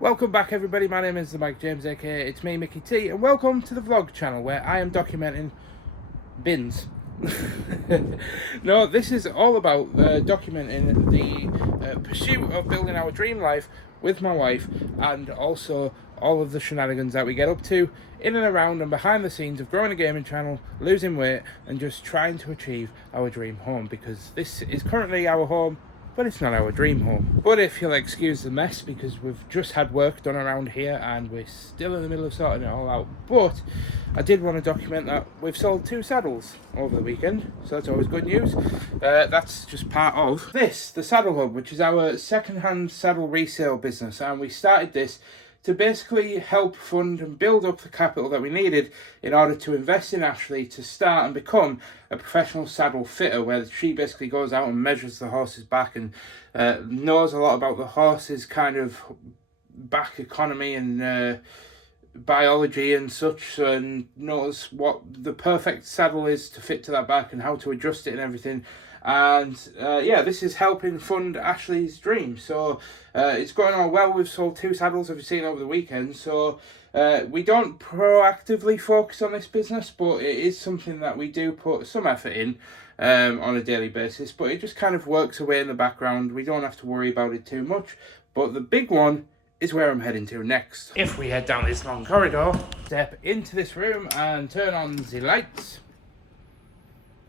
Welcome back everybody, my name is the Mike James aka it's me Mickey T, and welcome to the vlog channel where I am documenting bins. No, this is all about documenting the pursuit of building our dream life with my wife, and also all of the shenanigans that we get up to in and around and behind the scenes of growing a gaming channel, losing weight, and just trying to achieve our dream home, because this is currently our home, but it's not our dream home. But if you'll excuse the mess, because we've just had work done around here and we're still in the middle of sorting it all out. But I did want to document that we've sold 2 saddles over the weekend, so that's always good news. That's just part of this, the Saddle Hub, which is our second-hand saddle resale business, and we started this to basically help fund and build up the capital that we needed in order to invest in Ashley to start and become a professional saddle fitter, where she basically goes out and measures the horse's back and knows a lot about the horse's kind of back economy and biology and such, and knows what the perfect saddle is to fit to that back and how to adjust it and everything. And yeah, this is helping fund Ashley's dream. So it's going on well. We've sold 2 saddles, as you've seen, over the weekend. So we don't proactively focus on this business, but it is something that we do put some effort in on a daily basis. But it just kind of works away in the background. We don't have to worry about it too much. But the big one is where I'm heading to next. If we head down this long corridor, step into this room and turn on the lights.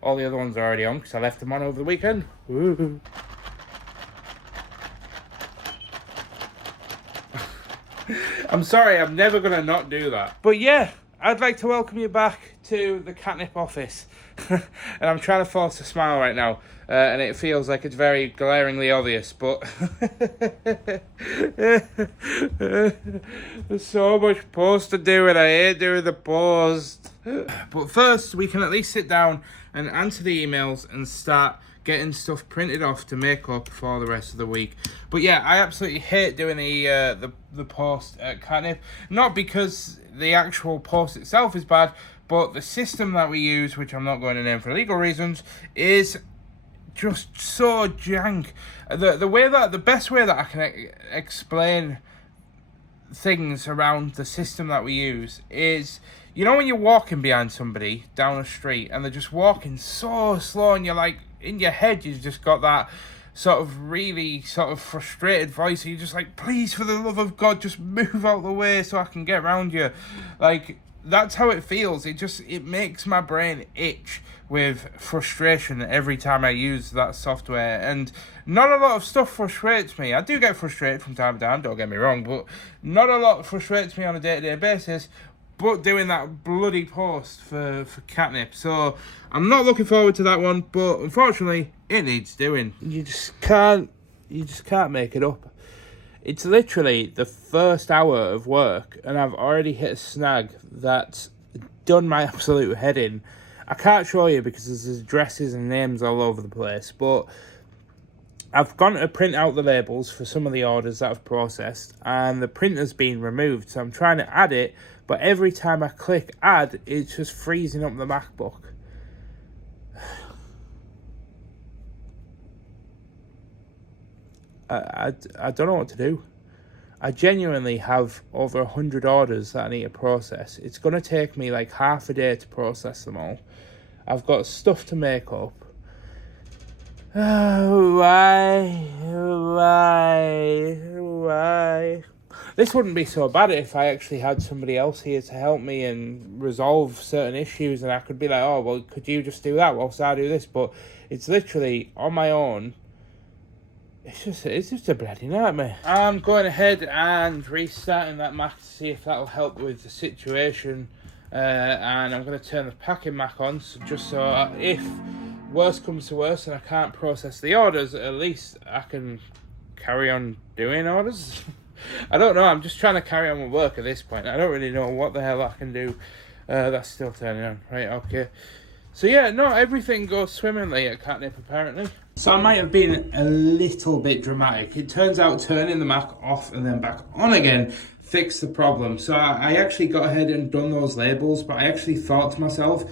All the other ones are already on because I left them on over the weekend. Woo. I'm sorry, I'm never going to not do that. But yeah, I'd like to welcome you back to the Katnipp office. And I'm trying to force a smile right now. And it feels like it's very glaringly obvious, but there's so much post to do and I hate doing the post. But first, we can at least sit down and answer the emails and start getting stuff printed off to make up for the rest of the week. But yeah, I absolutely hate doing the post at Katnipp. Not because the actual post itself is bad, but the system that we use, which I'm not going to name for legal reasons, is just so jank. The best way that I can explain things around the system that we use is, you know when you're walking behind somebody down a street and they're just walking so slow, and you're like, in your head you've just got that sort of really sort of frustrated voice, and you're just like, please, for the love of God, just move out the way so I can get around you. Like, that's how it feels. It makes my brain itch with frustration every time I use that software. And not a lot of stuff frustrates me. I do get frustrated from time to time, don't get me wrong, but not a lot frustrates me on a day-to-day basis. But doing that bloody post for Katnipp. So I'm not looking forward to that one, but unfortunately it needs doing. You just can't make it up. It's literally the first hour of work and I've already hit a snag that's done my absolute head in. I can't show you because there's addresses and names all over the place, but I've gone to print out the labels for some of the orders that I've processed and the printer's been removed, so I'm trying to add it, but every time I click add, it's just freezing up the MacBook. I don't know what to do. I genuinely have over 100 orders that I need to process. It's going to take me like half a day to process them all. I've got stuff to make up. Why? This wouldn't be so bad if I actually had somebody else here to help me and resolve certain issues, and I could be like, oh, well, could you just do that whilst I do this? But it's literally on my own. It's just a bloody nightmare. I'm going ahead and restarting that Mac to see if that'll help with the situation. And I'm going to turn the packing Mac on, so if worse comes to worse and I can't process the orders, at least I can carry on doing orders. I don't know, I'm just trying to carry on with work at this point. I don't really know what the hell I can do. That's still turning on. Right, okay. So yeah, no, everything goes swimmingly at Katnipp apparently. So I might have been a little bit dramatic. It turns out turning the Mac off and then back on again fixed the problem. So I actually got ahead and done those labels, but I actually thought to myself,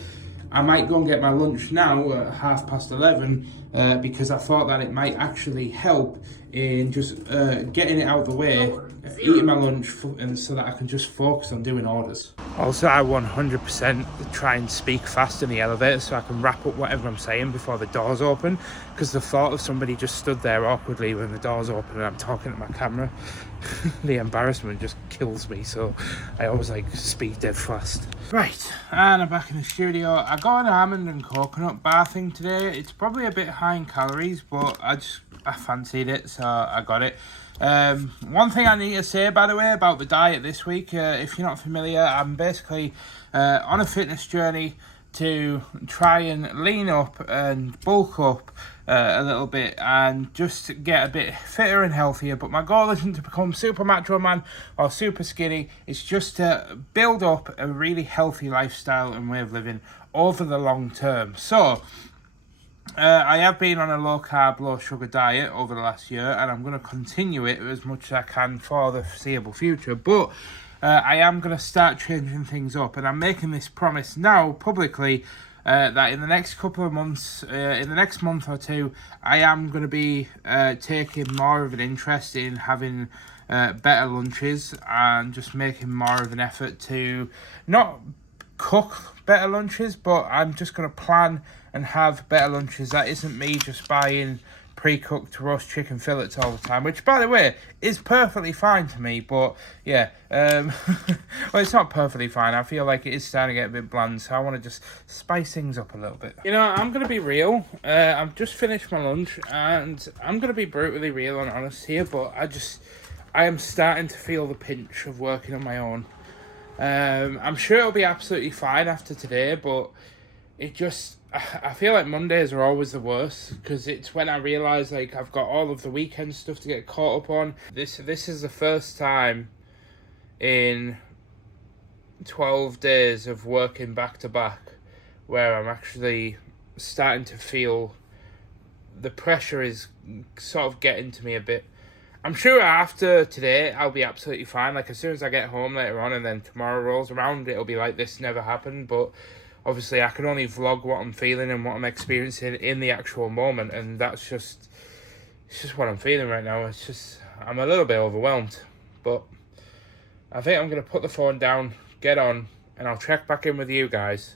I might go and get my lunch now at 11:30 because I thought that it might actually help in just getting it out of the way eating my lunch, and so that I can just focus on doing orders. Also, I 100% try and speak fast in the elevator so I can wrap up whatever I'm saying before the doors open, because the thought of somebody just stood there awkwardly when the doors open and I'm talking to my camera, the embarrassment just kills me, so I always like speak dead fast. Right, and I'm back in the studio. I got an almond and coconut bar thing today. It's probably a bit high in calories, but I fancied it, so I got it. One thing I need to say, by the way, about the diet this week, if you're not familiar, I'm basically on a fitness journey to try and lean up and bulk up a little bit and just get a bit fitter and healthier. But my goal isn't to become super macho man or super skinny. It's just to build up a really healthy lifestyle and way of living over the long term. So I have been on a low-carb, low-sugar diet over the last year, and I'm going to continue it as much as I can for the foreseeable future. But I am going to start changing things up, and I'm making this promise now publicly that in the next couple of months, in the next month or two, I am going to be taking more of an interest in having better lunches and just making more of an effort to not cook better lunches, but I'm just going to plan and have better lunches. That isn't me just buying pre-cooked roast chicken fillets all the time, which, by the way, is perfectly fine to me, but yeah, well, it's not perfectly fine. I feel like it is starting to get a bit bland, so I want to just spice things up a little bit. You know, I'm going to be real. I've just finished my lunch, and I'm going to be brutally real and honest here, but I am starting to feel the pinch of working on my own. I'm sure it'll be absolutely fine after today, but I feel like Mondays are always the worst, because it's when I realise like I've got all of the weekend stuff to get caught up on. This is the first time in 12 days of working back to back where I'm actually starting to feel the pressure is sort of getting to me a bit. I'm sure after today I'll be absolutely fine. Like, as soon as I get home later on and then tomorrow rolls around, it'll be like this never happened. But obviously I can only vlog what I'm feeling and what I'm experiencing in the actual moment, and it's just what I'm feeling right now. I'm a little bit overwhelmed, but I think I'm going to put the phone down, get on, and I'll check back in with you guys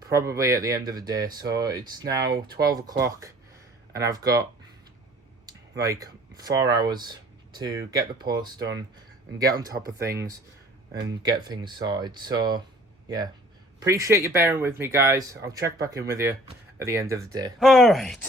probably at the end of the day. So it's now 12 o'clock and I've got like 4 hours to get the post done and get on top of things and get things sorted. So yeah, appreciate you bearing with me, guys. I'll check back in with you at the end of the day. Alright,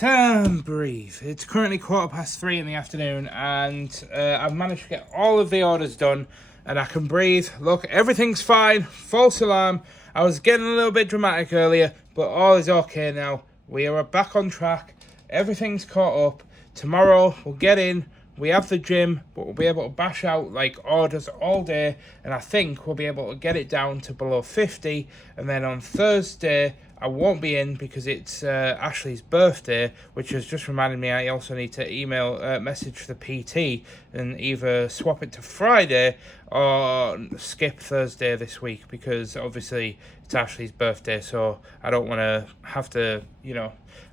breathe. It's currently 3:15 in the afternoon, and I've managed to get all of the orders done and I can breathe. Look, everything's fine. False alarm. I was getting a little bit dramatic earlier, but all is okay now. We are back on track. Everything's caught up. Tomorrow we'll get in. We have the gym, but we'll be able to bash out like orders all day, and I think we'll be able to get it down to below 50. And then on Thursday I won't be in because it's Ashley's birthday, which has just reminded me I also need to message the PT and either swap it to Friday or skip Thursday this week, because obviously it's Ashley's birthday, so I don't want to have to,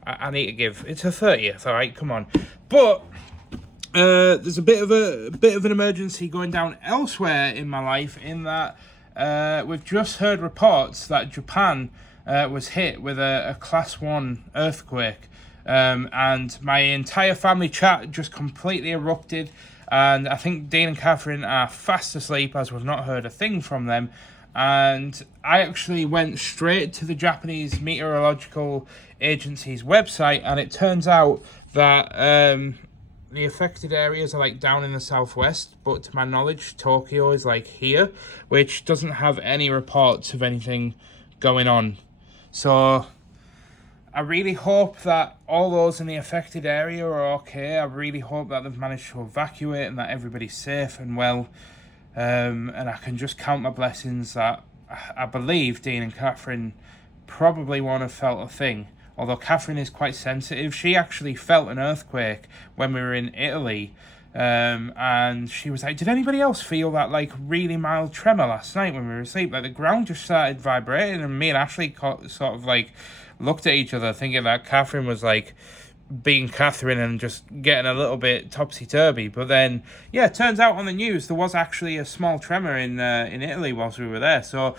I need to give. It's her 30th, all right, come on. But there's a bit of an emergency going down elsewhere in my life, in that we've just heard reports that Japan was hit with a class 1 earthquake, and my entire family chat just completely erupted, and I think Dean and Catherine are fast asleep as we've not heard a thing from them. And I actually went straight to the Japanese Meteorological Agency's website, and it turns out that the affected areas are like down in the southwest, but to my knowledge Tokyo is like here, which doesn't have any reports of anything going on. So I really hope that all those in the affected area are okay. I really hope that they've managed to evacuate and that everybody's safe and well. And I can just count my blessings that I believe Dean and Catherine probably won't have felt a thing. Although Catherine is quite sensitive. She actually felt an earthquake when we were in Italy. And she was like, did anybody else feel that like really mild tremor last night when we were asleep? Like the ground just started vibrating, and me and Ashley sort of like looked at each other thinking that Catherine was like being Catherine and just getting a little bit topsy-turvy. But then, yeah, it turns out on the news there was actually a small tremor in Italy whilst we were there. So,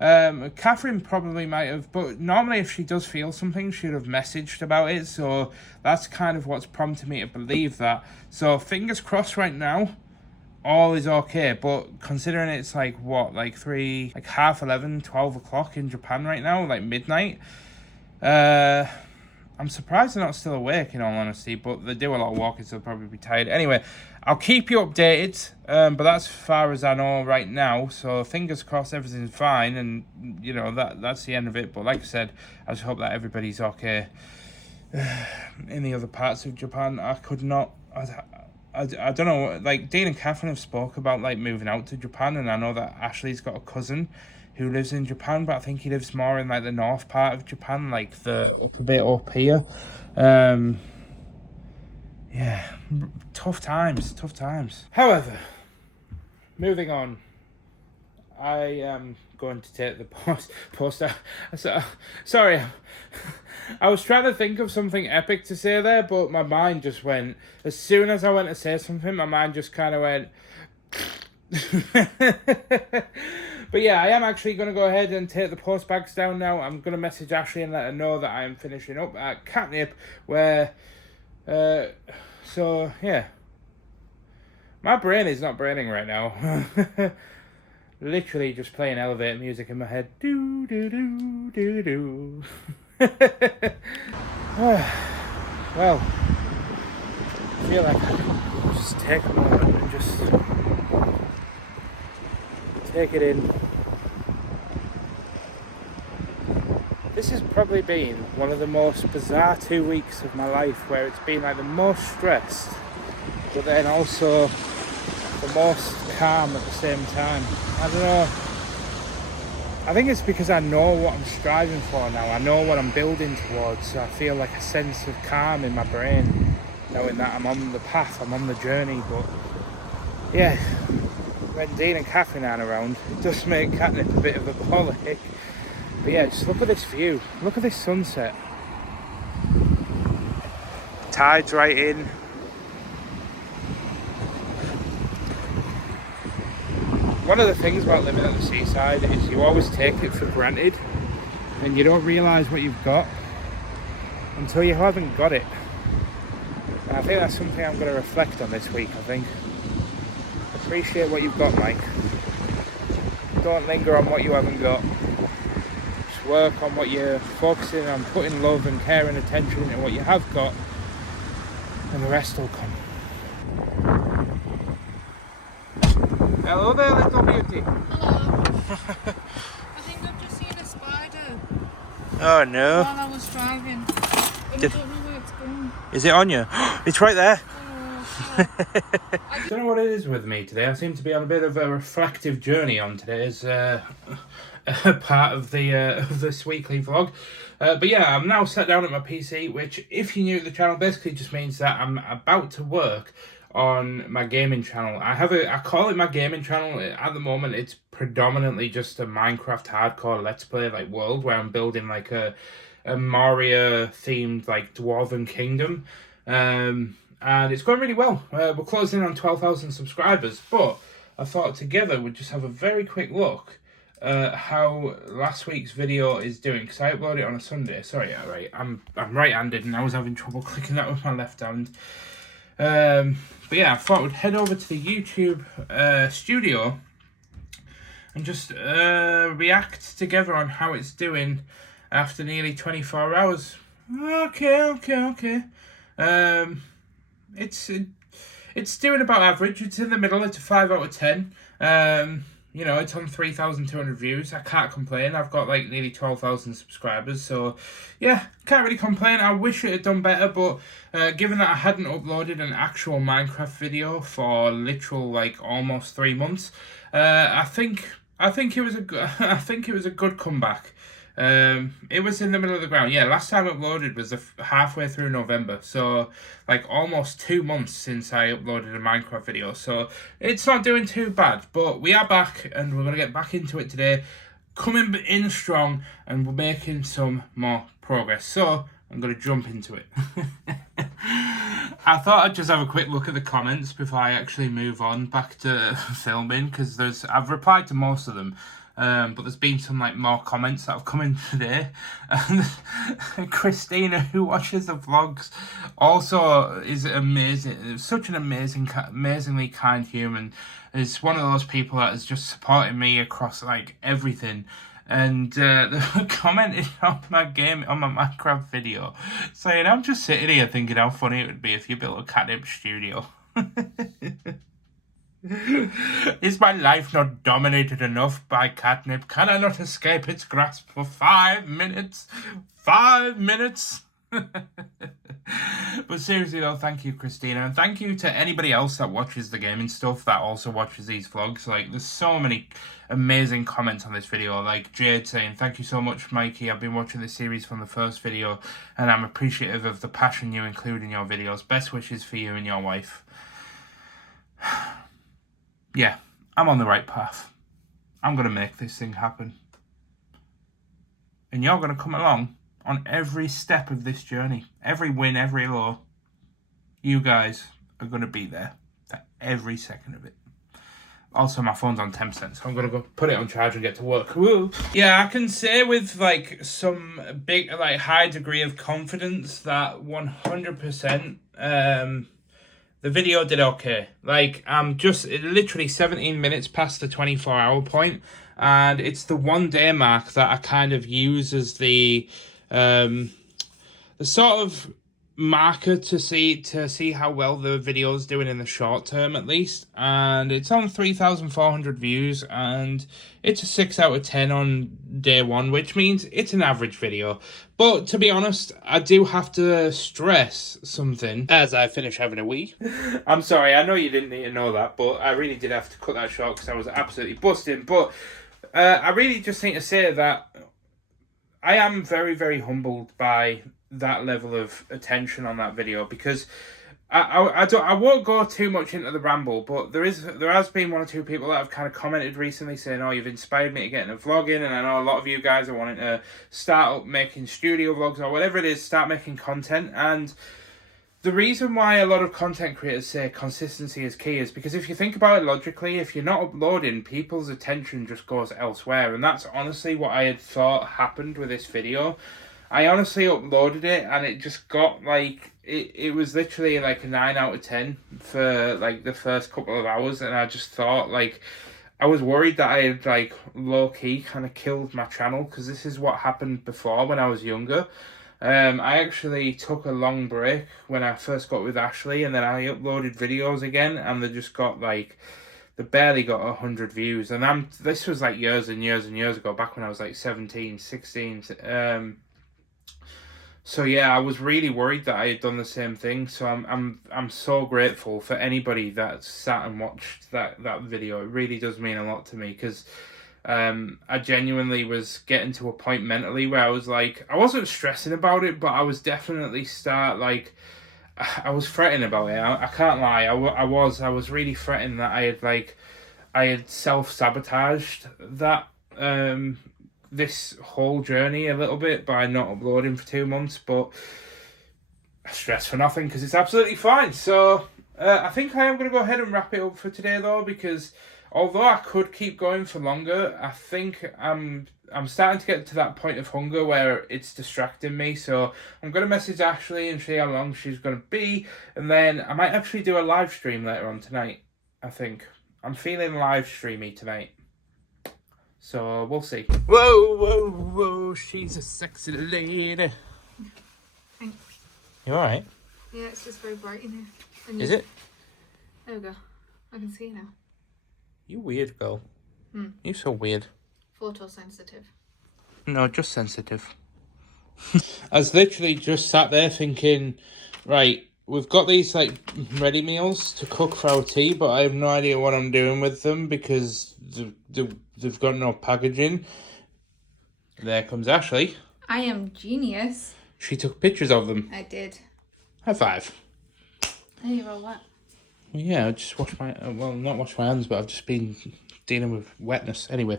Catherine probably might have, but normally if she does feel something, she'd have messaged about it. So that's kind of what's prompted me to believe that. So fingers crossed right now, all is okay. But considering it's like 11:30, 12 o'clock in Japan right now, like midnight, I'm surprised they're not still awake, in all honesty, but they do a lot of walking, so they'll probably be tired. Anyway, I'll keep you updated, but that's as far as I know right now, so fingers crossed everything's fine, and, that's the end of it. But like I said, I just hope that everybody's okay. In the other parts of Japan, I could not... I don't know, like, Dean and Catherine have spoke about, like, moving out to Japan, and I know that Ashley's got a cousin who lives in Japan, but I think he lives more in, like, the north part of Japan, like, the upper bit up here. Yeah, tough times. However, moving on, I am going to take the post out. Sorry, I was trying to think of something epic to say there, but my mind just went, as soon as I went to say something, my mind just kind of went... But yeah, I am actually going to go ahead and take the post bags down now. I'm going to message Ashley and let her know that I am finishing up at Katnipp, where, so, yeah. My brain is not braining right now. Literally just playing elevator music in my head. Do, do, do, do, do. Well, I feel like I can just take a moment and just take it in. This has probably been one of the most bizarre 2 weeks of my life, where it's been like the most stressed, but then also the most calm at the same time. I don't know. I think it's because I know what I'm striving for now. I know what I'm building towards. So I feel like a sense of calm in my brain, knowing that I'm on the path, I'm on the journey. But yeah, when Dean and Catherine aren't around, it does make Katnipp a bit of a bollock. But yeah, just look at this view. Look at this sunset. Tide's right in. One of the things about living at the seaside is you always take it for granted, and you don't realise what you've got until you haven't got it. And I think that's something I'm going to reflect on this week, I think. Appreciate what you've got, Mike. Don't linger on what you haven't got. Just work on what you're focusing on, putting love and care and attention into what you have got, and the rest will come. Hello there, little beauty. Hello. I think I've just seen a spider. Oh no. While I was driving. And I don't know where it's going. Is it on you? It's right there. I don't know what it is with me today. I seem to be on a bit of a reflective journey on today's part of this weekly vlog. But yeah, I'm now sat down at my PC, which, if you're new to the channel, basically just means that I'm about to work on my gaming channel. I call it my gaming channel. At the moment, it's predominantly just a Minecraft hardcore Let's Play like world, where I'm building like a Mario themed like Dwarven Kingdom. And it's going really well. We're closing in on 12,000 subscribers, but I thought together we'd just have a very quick look at how last week's video is doing, because I uploaded it on a Sunday. Sorry, yeah, right. I'm right-handed and I was having trouble clicking that with my left hand. But yeah, I thought we'd head over to the YouTube studio and just react together on how it's doing after nearly 24 hours. Okay. It's doing about average. It's in the middle. It's a 5 out of 10. It's on 3,200 views. I can't complain. I've got like nearly 12,000 subscribers. So yeah, can't really complain. I wish it had done better, but given that I hadn't uploaded an actual Minecraft video for literal like almost 3 months, I think it was a good comeback. It was in the middle of the ground. Yeah, last time I uploaded was halfway through November, so like almost 2 months since I uploaded a Minecraft video. So it's not doing too bad, but we are back and we're gonna get back into it today, coming in strong, and we're making some more progress. So I'm going to jump into it. I thought I'd just have a quick look at the comments before I actually move on back to filming, because I've replied to most of them, but there's been some like more comments that have come in today. And Christina, who watches the vlogs, also is amazing. Such an amazingly kind human. Is one of those people that has just supported me across like everything. And they commented on my Minecraft video, saying, I'm just sitting here thinking how funny it would be if you built a Katnipp studio. Is my life not dominated enough by Katnipp? Can I not escape its grasp for 5 minutes? 5 minutes? But seriously though, thank you, Christina, and thank you to anybody else that watches the gaming stuff that also watches these vlogs. Like, there's so many amazing comments on this video, like Jade saying, thank you so much, Mikey, I've been watching this series from the first video and I'm appreciative of the passion you include in your videos. Best wishes for you and your wife. Yeah, I'm on the right path. I'm going to make this thing happen. And you're going to come along on every step of this journey. Every win, every low. You guys are going to be there for every second of it. Also, my phone's on 10%, so I'm going to go put it on charge and get to work. Woo! Yeah, I can say with, like, some big, like, high degree of confidence that 100%, the video did okay. Like, I'm just literally 17 minutes past the 24-hour point, and it's the 1 day mark that I kind of use as the sort of marker to see how well the video's doing in the short term, at least. And it's on 3,400 views, and it's a 6 out of 10 on day 1, which means it's an average video. But to be honest, I do have to stress something as I finish having a wee. I'm sorry, I know you didn't need to know that, but I really did have to cut that short because I was absolutely busting. But I really just need to say that I am very, very humbled by that level of attention on that video, because I won't go too much into the ramble, but there has been 1 or 2 people that have kind of commented recently saying, oh, you've inspired me to get into vlogging, and I know a lot of you guys are wanting to start up making studio vlogs or whatever it is, start making content. And the reason why a lot of content creators say consistency is key is because if you think about it logically, if you're not uploading, people's attention just goes elsewhere. And that's honestly what I had thought happened with this video. I honestly uploaded it and it just got like, it was literally like a 9 out of 10 for like the first couple of hours. And I just thought, like, I was worried that I had like low-key kind of killed my channel, because this is what happened before when I was younger. I actually took a long break when I first got with Ashley, and then I uploaded videos again, and they just got like, they barely got 100 views. And this was like years and years and years ago, back when I was like 17, 16. So yeah, I was really worried that I had done the same thing. So I'm so grateful for anybody that sat and watched that video. It really does mean a lot to me, because I genuinely was getting to a point mentally where I was like, I wasn't stressing about it, but I was definitely I was fretting about it. I can't lie. I was really fretting that I had self-sabotaged that this whole journey a little bit by not uploading for 2 months, but I stress for nothing because it's absolutely fine. So I think I am going to go ahead and wrap it up for today though, because although I could keep going for longer, I think I'm starting to get to that point of hunger where it's distracting me. So I'm going to message Ashley and see how long she's going to be, and then I might actually do a live stream later on tonight. I think I'm feeling live streamy tonight, so we'll see. Whoa, whoa, whoa! She's a sexy lady. Thanks. You all right? Yeah, it's just very bright in here. Is it? There we go. I can see now. You weird girl. You're so weird. Photosensitive. No, just sensitive. I was literally just sat there thinking, right, we've got these like ready meals to cook for our tea, but I have no idea what I'm doing with them because they've got no packaging. There comes Ashley. I am genius. She took pictures of them. I did. High five. Hey, you roll that. Well, yeah, I just washed my, well, not washed my hands, but I've just been dealing with wetness. Anyway,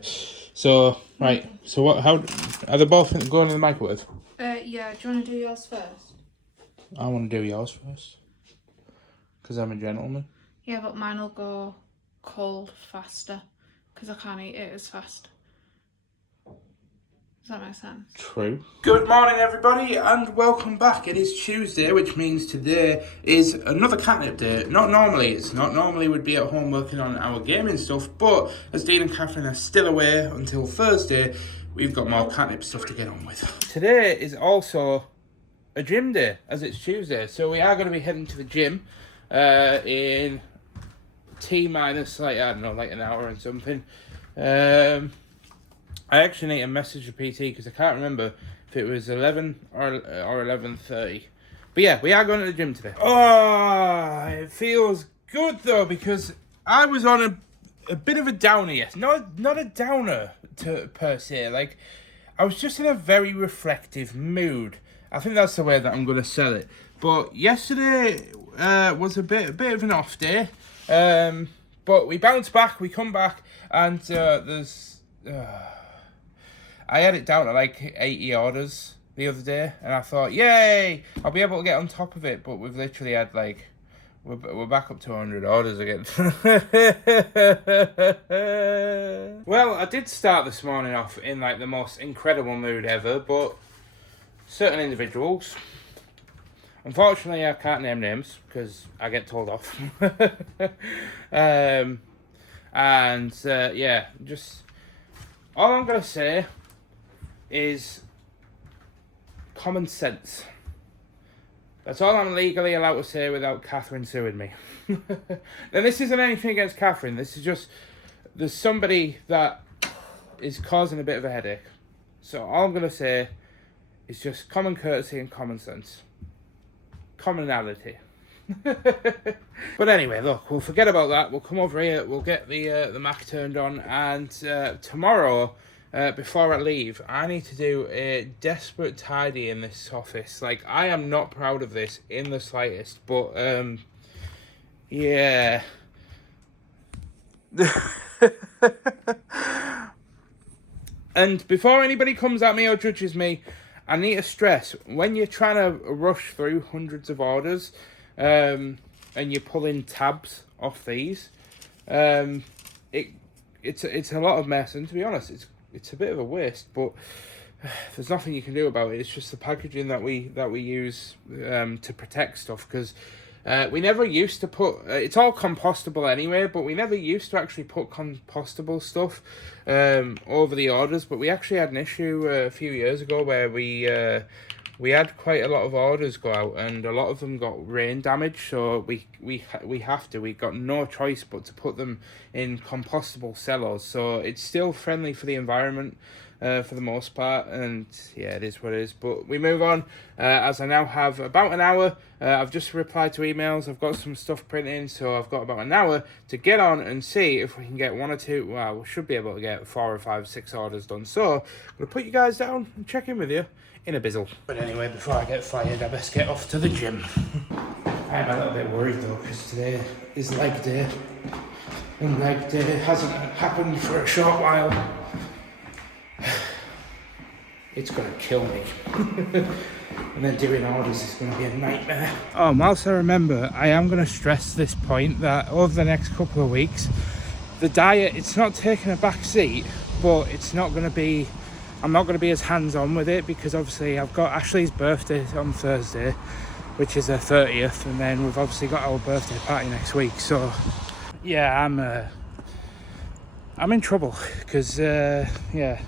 so, right, so how, are they both going in the microwave? Yeah, do you want to do yours first? I want to do yours first. Because I'm a gentleman. Yeah, but mine will go cold faster. Because I can't eat it as fast. Does that make sense? True. Good morning, everybody, and welcome back. It is Tuesday, which means today is another Katnipp day. Not normally we'd be at home working on our gaming stuff, but as Dean and Catherine are still away until Thursday, we've got more Katnipp stuff to get on with. Today is also a gym day, as it's Tuesday, so we are going to be heading to the gym in T-minus, like, I don't know, like an hour and something. I actually need to message the PT because I can't remember if it was 11 or 11:30. But yeah, we are going to the gym today. Oh, it feels good though because I was on a bit of a downer yesterday. Not a downer per se. Like, I was just in a very reflective mood. I think that's the way that I'm going to sell it. But yesterday was a bit of an off day. But we bounce back, we come back, and I had it down to like 80 orders the other day, and I thought, yay, I'll be able to get on top of it, but we've literally had like, we're back up to 100 orders again. Well, I did start this morning off in like the most incredible mood ever, but certain individuals, unfortunately I can't name names because I get told off. Yeah, just all I'm going to say is common sense. That's all I'm legally allowed to say without Catherine suing me. Now, this isn't anything against Catherine. This is just, there's somebody that is causing a bit of a headache. So all I'm going to say is just common courtesy and common sense. Commonality. But anyway, look, we'll forget about that. We'll come over here, we'll get the Mac turned on, and tomorrow, before I leave, I need to do a desperate tidy in this office. Like, I am not proud of this in the slightest, but yeah. And before anybody comes at me or judges me, I need to stress, when you're trying to rush through hundreds of orders, and you're pulling tabs off these, it's a lot of mess, and to be honest, it's a bit of a waste, but there's nothing you can do about it. It's just the packaging that we use to protect stuff, because we never used to put, it's all compostable anyway, but we never used to actually put compostable stuff over the orders. But we actually had an issue a few years ago where we had quite a lot of orders go out, and a lot of them got rain damage, so we got no choice but to put them in compostable cellars. So it's still friendly for the environment for the most part, and yeah, it is what it is. But we move on, as I now have about an hour. I've just replied to emails, I've got some stuff printing, so I've got about an hour to get on and see if we can get one or two, well, we should be able to get 4 or 5, 6 orders done. So I'm going to put you guys down and check in with you in a bizzle. But anyway, before I get fired, I best get off to the gym. I'm a little bit worried though, because today is leg day, and leg day hasn't happened for a short while. It's going to kill me. And then doing orders is going to be a nightmare. Oh, whilst I remember, I am going to stress this point that over the next couple of weeks, the diet, it's not taking a back seat, but it's not going to be, I'm not going to be as hands-on with it, because obviously I've got Ashley's birthday on Thursday, which is her 30th, and then we've obviously got our birthday party next week. So yeah, I'm in trouble, because yeah,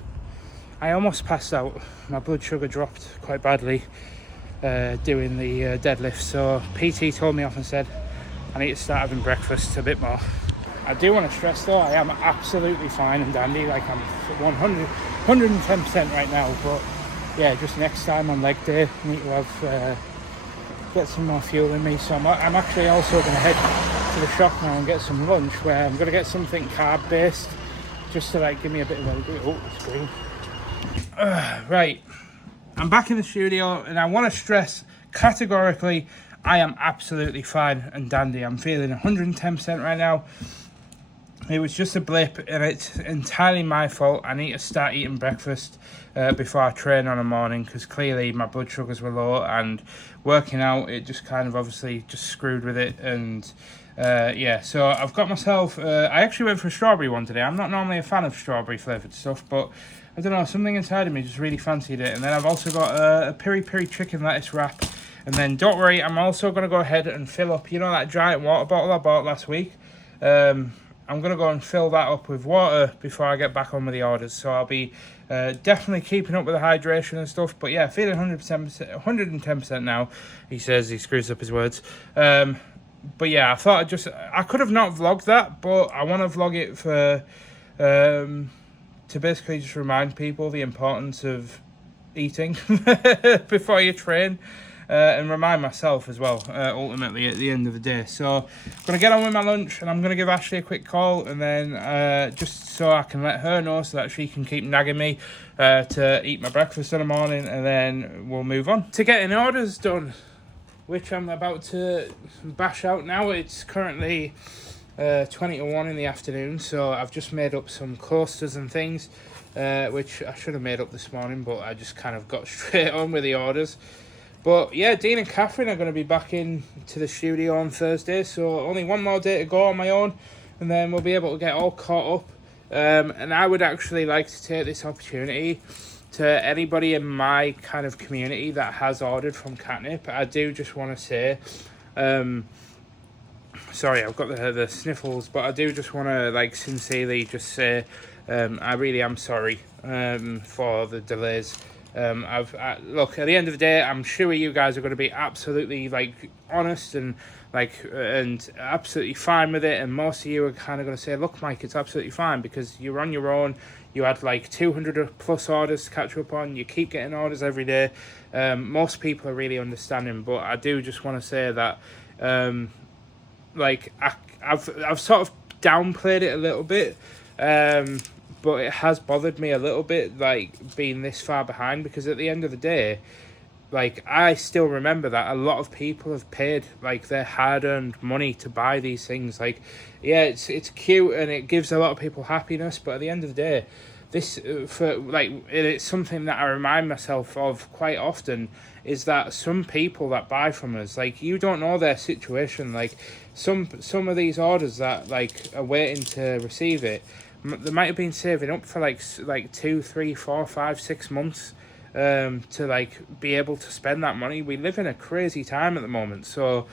I almost passed out. My blood sugar dropped quite badly doing the deadlift. So PT told me off and said I need to start having breakfast a bit more. I do want to stress though, I am absolutely fine and dandy. Like, I'm 110% right now. But yeah, just next time on leg day, I need to have get some more fuel in me. So I'm actually also going to head to the shop now and get some lunch, where I'm going to get something carb based, just to like give me a bit of a, oh, it's green. Right, I'm back in the studio, and I want to stress categorically, I am absolutely fine and dandy. I'm feeling 110% right now. It was just a blip, and it's entirely my fault. I need to start eating breakfast before I train on a morning, because clearly my blood sugars were low, and working out, it just kind of obviously just screwed with it. And yeah, so I've got myself, I actually went for a strawberry one today. I'm not normally a fan of strawberry flavoured stuff, but I don't know, something inside of me just really fancied it. And then I've also got a piri piri chicken lettuce wrap. And then don't worry, I'm also going to go ahead and fill up, you know, that giant water bottle I bought last week. I'm going to go and fill that up with water before I get back on with the orders. So I'll be definitely keeping up with the hydration and stuff. But yeah, feeling 110% now. He says, he screws up his words. But yeah, I thought I could have not vlogged that, but I want to vlog it for, to basically just remind people the importance of eating before you train. And remind myself as well, ultimately, at the end of the day. So, I'm going to get on with my lunch, and I'm going to give Ashley a quick call, and then just so I can let her know so that she can keep nagging me to eat my breakfast in the morning, and then we'll move on to getting orders done, which I'm about to bash out now. It's currently 20 to 1 in the afternoon, so I've just made up some coasters and things, which I should have made up this morning, but I just kind of got straight on with the orders. But yeah, Dean and Catherine are going to be back in to the studio on Thursday, so only one more day to go on my own, and then we'll be able to get all caught up. And I would actually like to take this opportunity to anybody in my kind of community that has ordered from Katnipp. I do just want to say, sorry, I've got the sniffles, but I do just want to like sincerely just say, I really am sorry for the delays. Look, at the end of the day, I'm sure you guys are going to be absolutely like honest and absolutely fine with it. And most of you are kind of going to say, "Look, Mike, it's absolutely fine because you're on your own. You had like 200 plus orders to catch up on. You keep getting orders every day." Most people are really understanding, but I do just want to say that, like I've sort of downplayed it a little bit. But it has bothered me a little bit, like, being this far behind, because at the end of the day, like, I still remember that a lot of people have paid, like, their hard-earned money to buy these things. Like, yeah, it's cute, and it gives a lot of people happiness, but at the end of the day, this, it's something that I remind myself of quite often, is that some people that buy from us, like, you don't know their situation. Like, some of these orders that, like, are waiting to receive it, they might have been saving up for like 2, 3, 4, 5, 6 months to like be able to spend that money. We live in a crazy time at the moment, so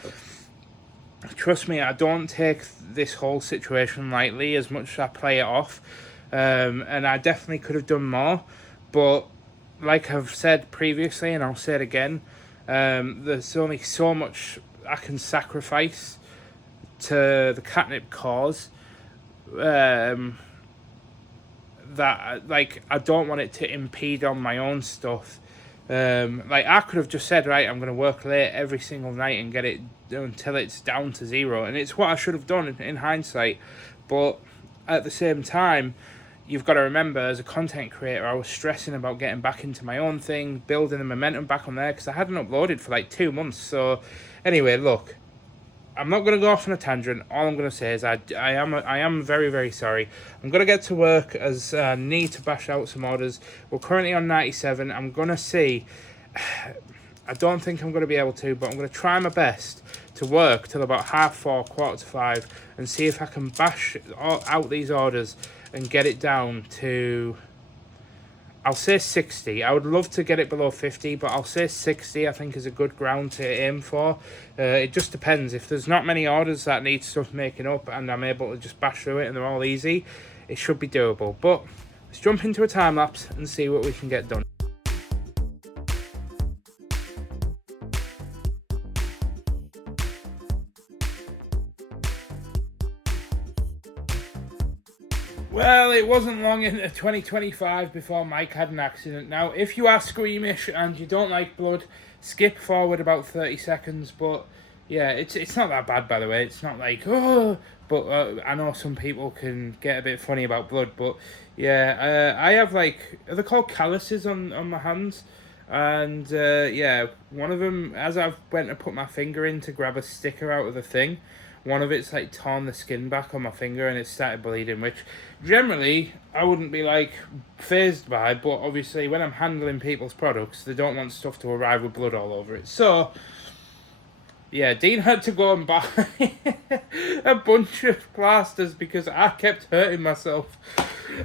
trust me, I don't take this whole situation lightly as much as I play it off, and I definitely could have done more, but like I've said previously and I'll say it again, there's only so much I can sacrifice to the Katnipp cause, that like I don't want it to impede on my own stuff. Like I could have just said, right, I'm going to work late every single night and get it until it's down to 0, and it's what I should have done in hindsight. But at the same time, you've got to remember, as a content creator, I was stressing about getting back into my own thing, building the momentum back on there, because I hadn't uploaded for like 2 months. So anyway, look, I'm not going to go off on a tangent. All I'm going to say is I am very, very sorry. I'm going to get to work as I need to bash out some orders. We're currently on 97. I'm going to see. I don't think I'm going to be able to, but I'm going to try my best to work till about 4:30, 4:45, and see if I can bash out these orders and get it down to, I'll say 60. I would love to get it below 50, but I'll say 60, I think, is a good ground to aim for. It just depends. If there's not many orders that need stuff making up and I'm able to just bash through it and they're all easy, it should be doable. But let's jump into a time lapse and see what we can get done. Well, it wasn't long into 2025 before Mike had an accident. Now, if you are squeamish and you don't like blood, skip forward about 30 seconds. But yeah, it's not that bad, by the way. It's not like, oh, but I know some people can get a bit funny about blood. But yeah, I have like, are they called calluses on my hands? And yeah, one of them, as I went to put my finger in to grab a sticker out of the thing, one of it's like torn the skin back on my finger and it started bleeding, which generally I wouldn't be like phased by, but obviously when I'm handling people's products, they don't want stuff to arrive with blood all over it. So yeah, Dean had to go and buy a bunch of plasters because I kept hurting myself.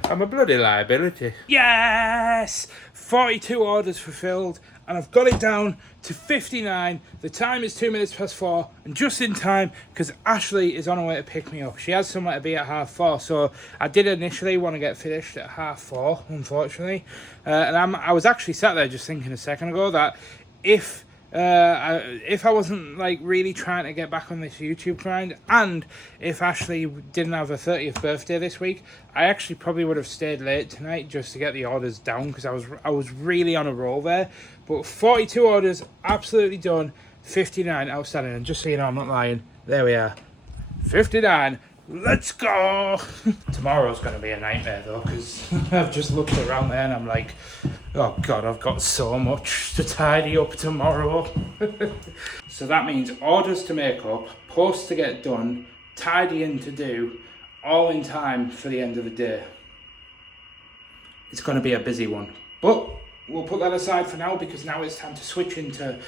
I'm a bloody liability. Yes! 42 orders fulfilled, and I've got it down to 59. The time is 2 minutes past 4, and just in time because Ashley is on her way to pick me up. She has somewhere to be at 3:30, so I did initially want to get finished at 4:30, unfortunately. And I was actually sat there just thinking a second ago that if I wasn't like really trying to get back on this YouTube grind, and if Ashley didn't have her 30th birthday this week, I actually probably would have stayed late tonight just to get the orders down because I was really on a roll there. But 42 orders absolutely done, 59 outstanding, and just so you know I'm not lying, there we are, 59. Let's go! Tomorrow's going to be a nightmare though, because I've just looked around there and I'm like, oh God, I've got so much to tidy up tomorrow. So that means orders to make up, posts to get done, tidying to do, all in time for the end of the day. It's going to be a busy one. But we'll put that aside for now because now it's time to switch into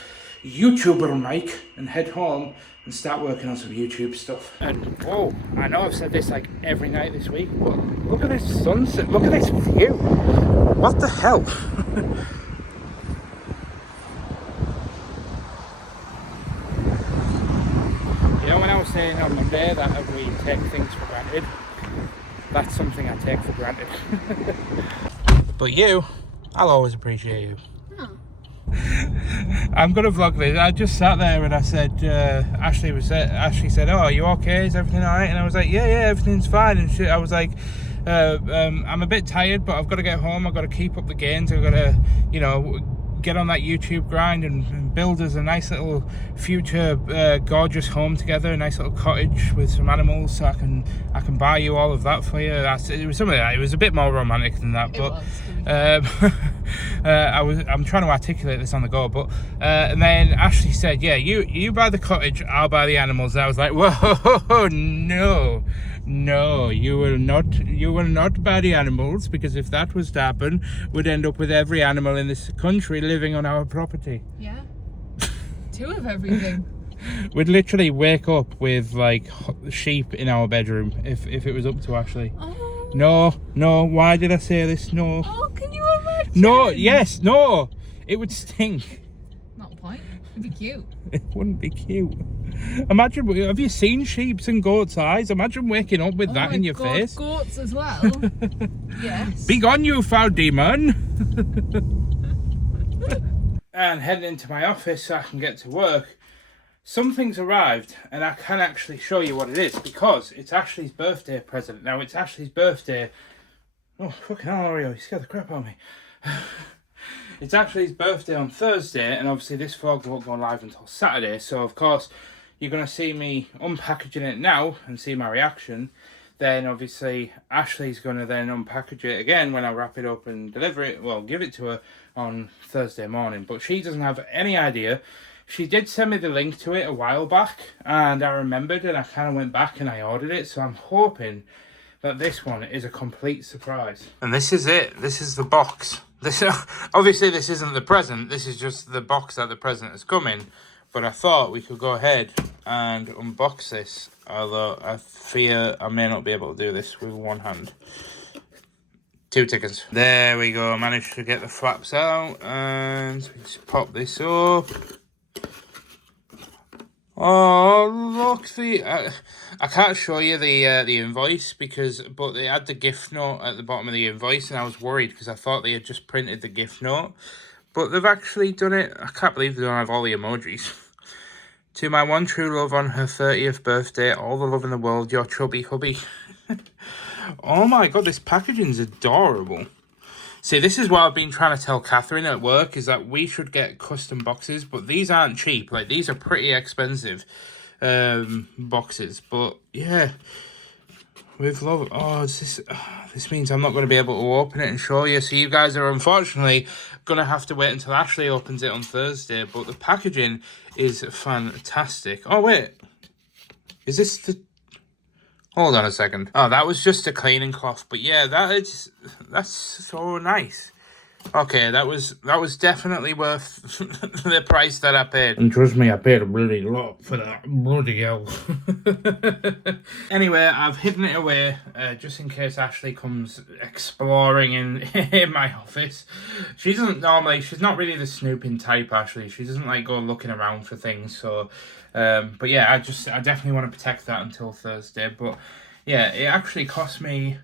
YouTuber Mike and head home and start working on some YouTube stuff. And whoa, I know I've said this like every night this week, but look at this sunset, look at this view. What the hell? You know, when I was saying on Monday that we take things for granted, that's something I take for granted. But you, I'll always appreciate you. I'm gonna vlog this. I just sat there and I said, Ashley said, "Oh, are you okay? Is everything alright?" And I was like, "Yeah, everything's fine." And I was like, "I'm a bit tired, but I've got to get home. I've got to keep up the gains. I've got to, get on that YouTube grind and build us a nice little future gorgeous home together, a nice little cottage with some animals, so I can buy you all of that for you." It was something like that. It was a bit more romantic than that, but I'm trying to articulate this on the go. But and then Ashley said, "Yeah, you buy the cottage, I'll buy the animals." And I was like, "Whoa, no, you will not buy the animals, because if that was to happen, we'd end up with every animal in this country living on our property." Yeah. 2 of everything. We'd literally wake up with like sheep in our bedroom if it was up to Ashley. Oh. No, why did I say this? No. Oh, can you imagine? No, it would stink. Not the point. It'd be cute. It wouldn't be cute. Imagine, have you seen sheep's and goats' eyes? Imagine waking up with that in your face. Goats as well. Yes. Be gone, you foul demon. And heading into my office so I can get to work. Something's arrived and I can actually show you what it is because it's Ashley's birthday present. Now it's Ashley's birthday. Oh, fucking hell, Oreo, you scared the crap out of me. It's Ashley's birthday on Thursday, and obviously this vlog won't go live until Saturday, so of course you're going to see me unpackaging it now and see my reaction. Then obviously Ashley's going to then unpackage it again when I wrap it up and deliver it, well, give it to her on Thursday morning. But she doesn't have any idea. She did send me the link to it a while back, and I remembered, and I kind of went back and I ordered it, so I'm hoping that this one is a complete surprise. And this is it. This is the box. Obviously this isn't the present, this is just the box that the present has come in, but I thought we could go ahead and unbox this, although I fear I may not be able to do this with one hand. 2 seconds. There we go, I managed to get the flaps out, and let's pop this up. Oh, look, I can't show you the invoice but they had the gift note at the bottom of the invoice, and I was worried because I thought they had just printed the gift note, but they've actually done it. I can't believe they don't have all the emojis. To my one true love on her 30th birthday, all the love in the world, your chubby hubby. Oh my God, this packaging's adorable. See, this is what I've been trying to tell Catherine at work, is that we should get custom boxes, but these aren't cheap. Like, these are pretty expensive boxes. But, yeah, with love. Oh, this means I'm not going to be able to open it and show you. So you guys are unfortunately going to have to wait until Ashley opens it on Thursday. But the packaging is fantastic. Oh, wait. Is this the... Hold on a second. Oh, that was just a cleaning cloth. But yeah, that's so nice. Okay, that was definitely worth the price that I paid. And trust me, I paid a bloody lot for that. Bloody hell. Anyway, I've hidden it away just in case Ashley comes exploring in my office. She's not really the snooping type, Ashley. She doesn't like go looking around for things. So, but yeah, I definitely want to protect that until Thursday. But yeah, it actually cost me